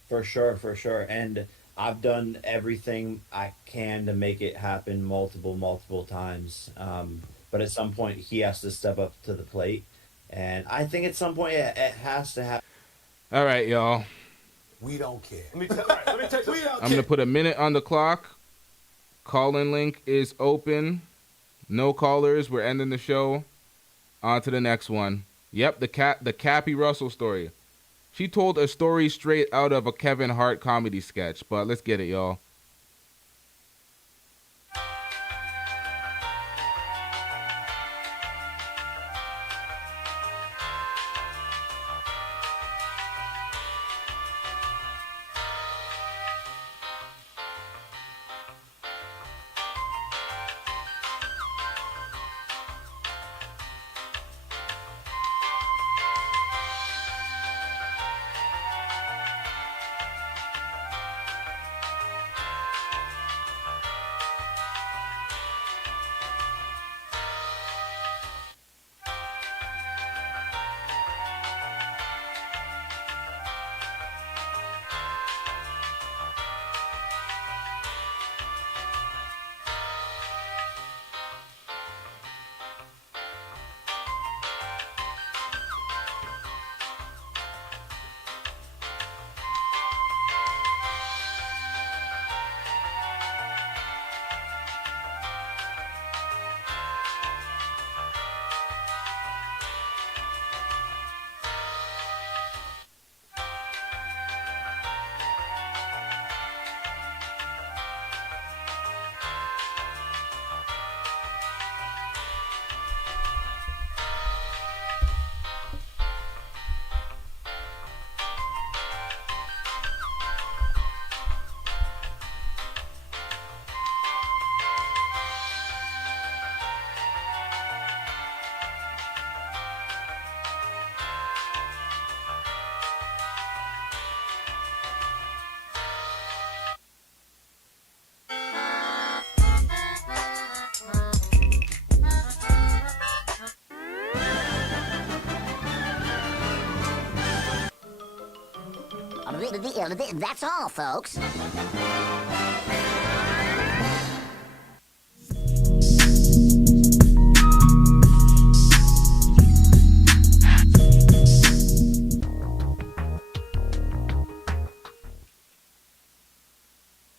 For sure. And I've done everything I can to make it happen multiple times. But at some point, he has to step up to the plate. And I think at some point, it has to happen. All right, y'all. We don't care. Let me tell you, we don't I'm going to put a minute on the clock. Call-in link is open. No callers. We're ending the show. On to the next one. Yep, the Cappy Russell story. She told a story straight out of a Kevin Hart comedy sketch, but let's get it, y'all. That's all, folks.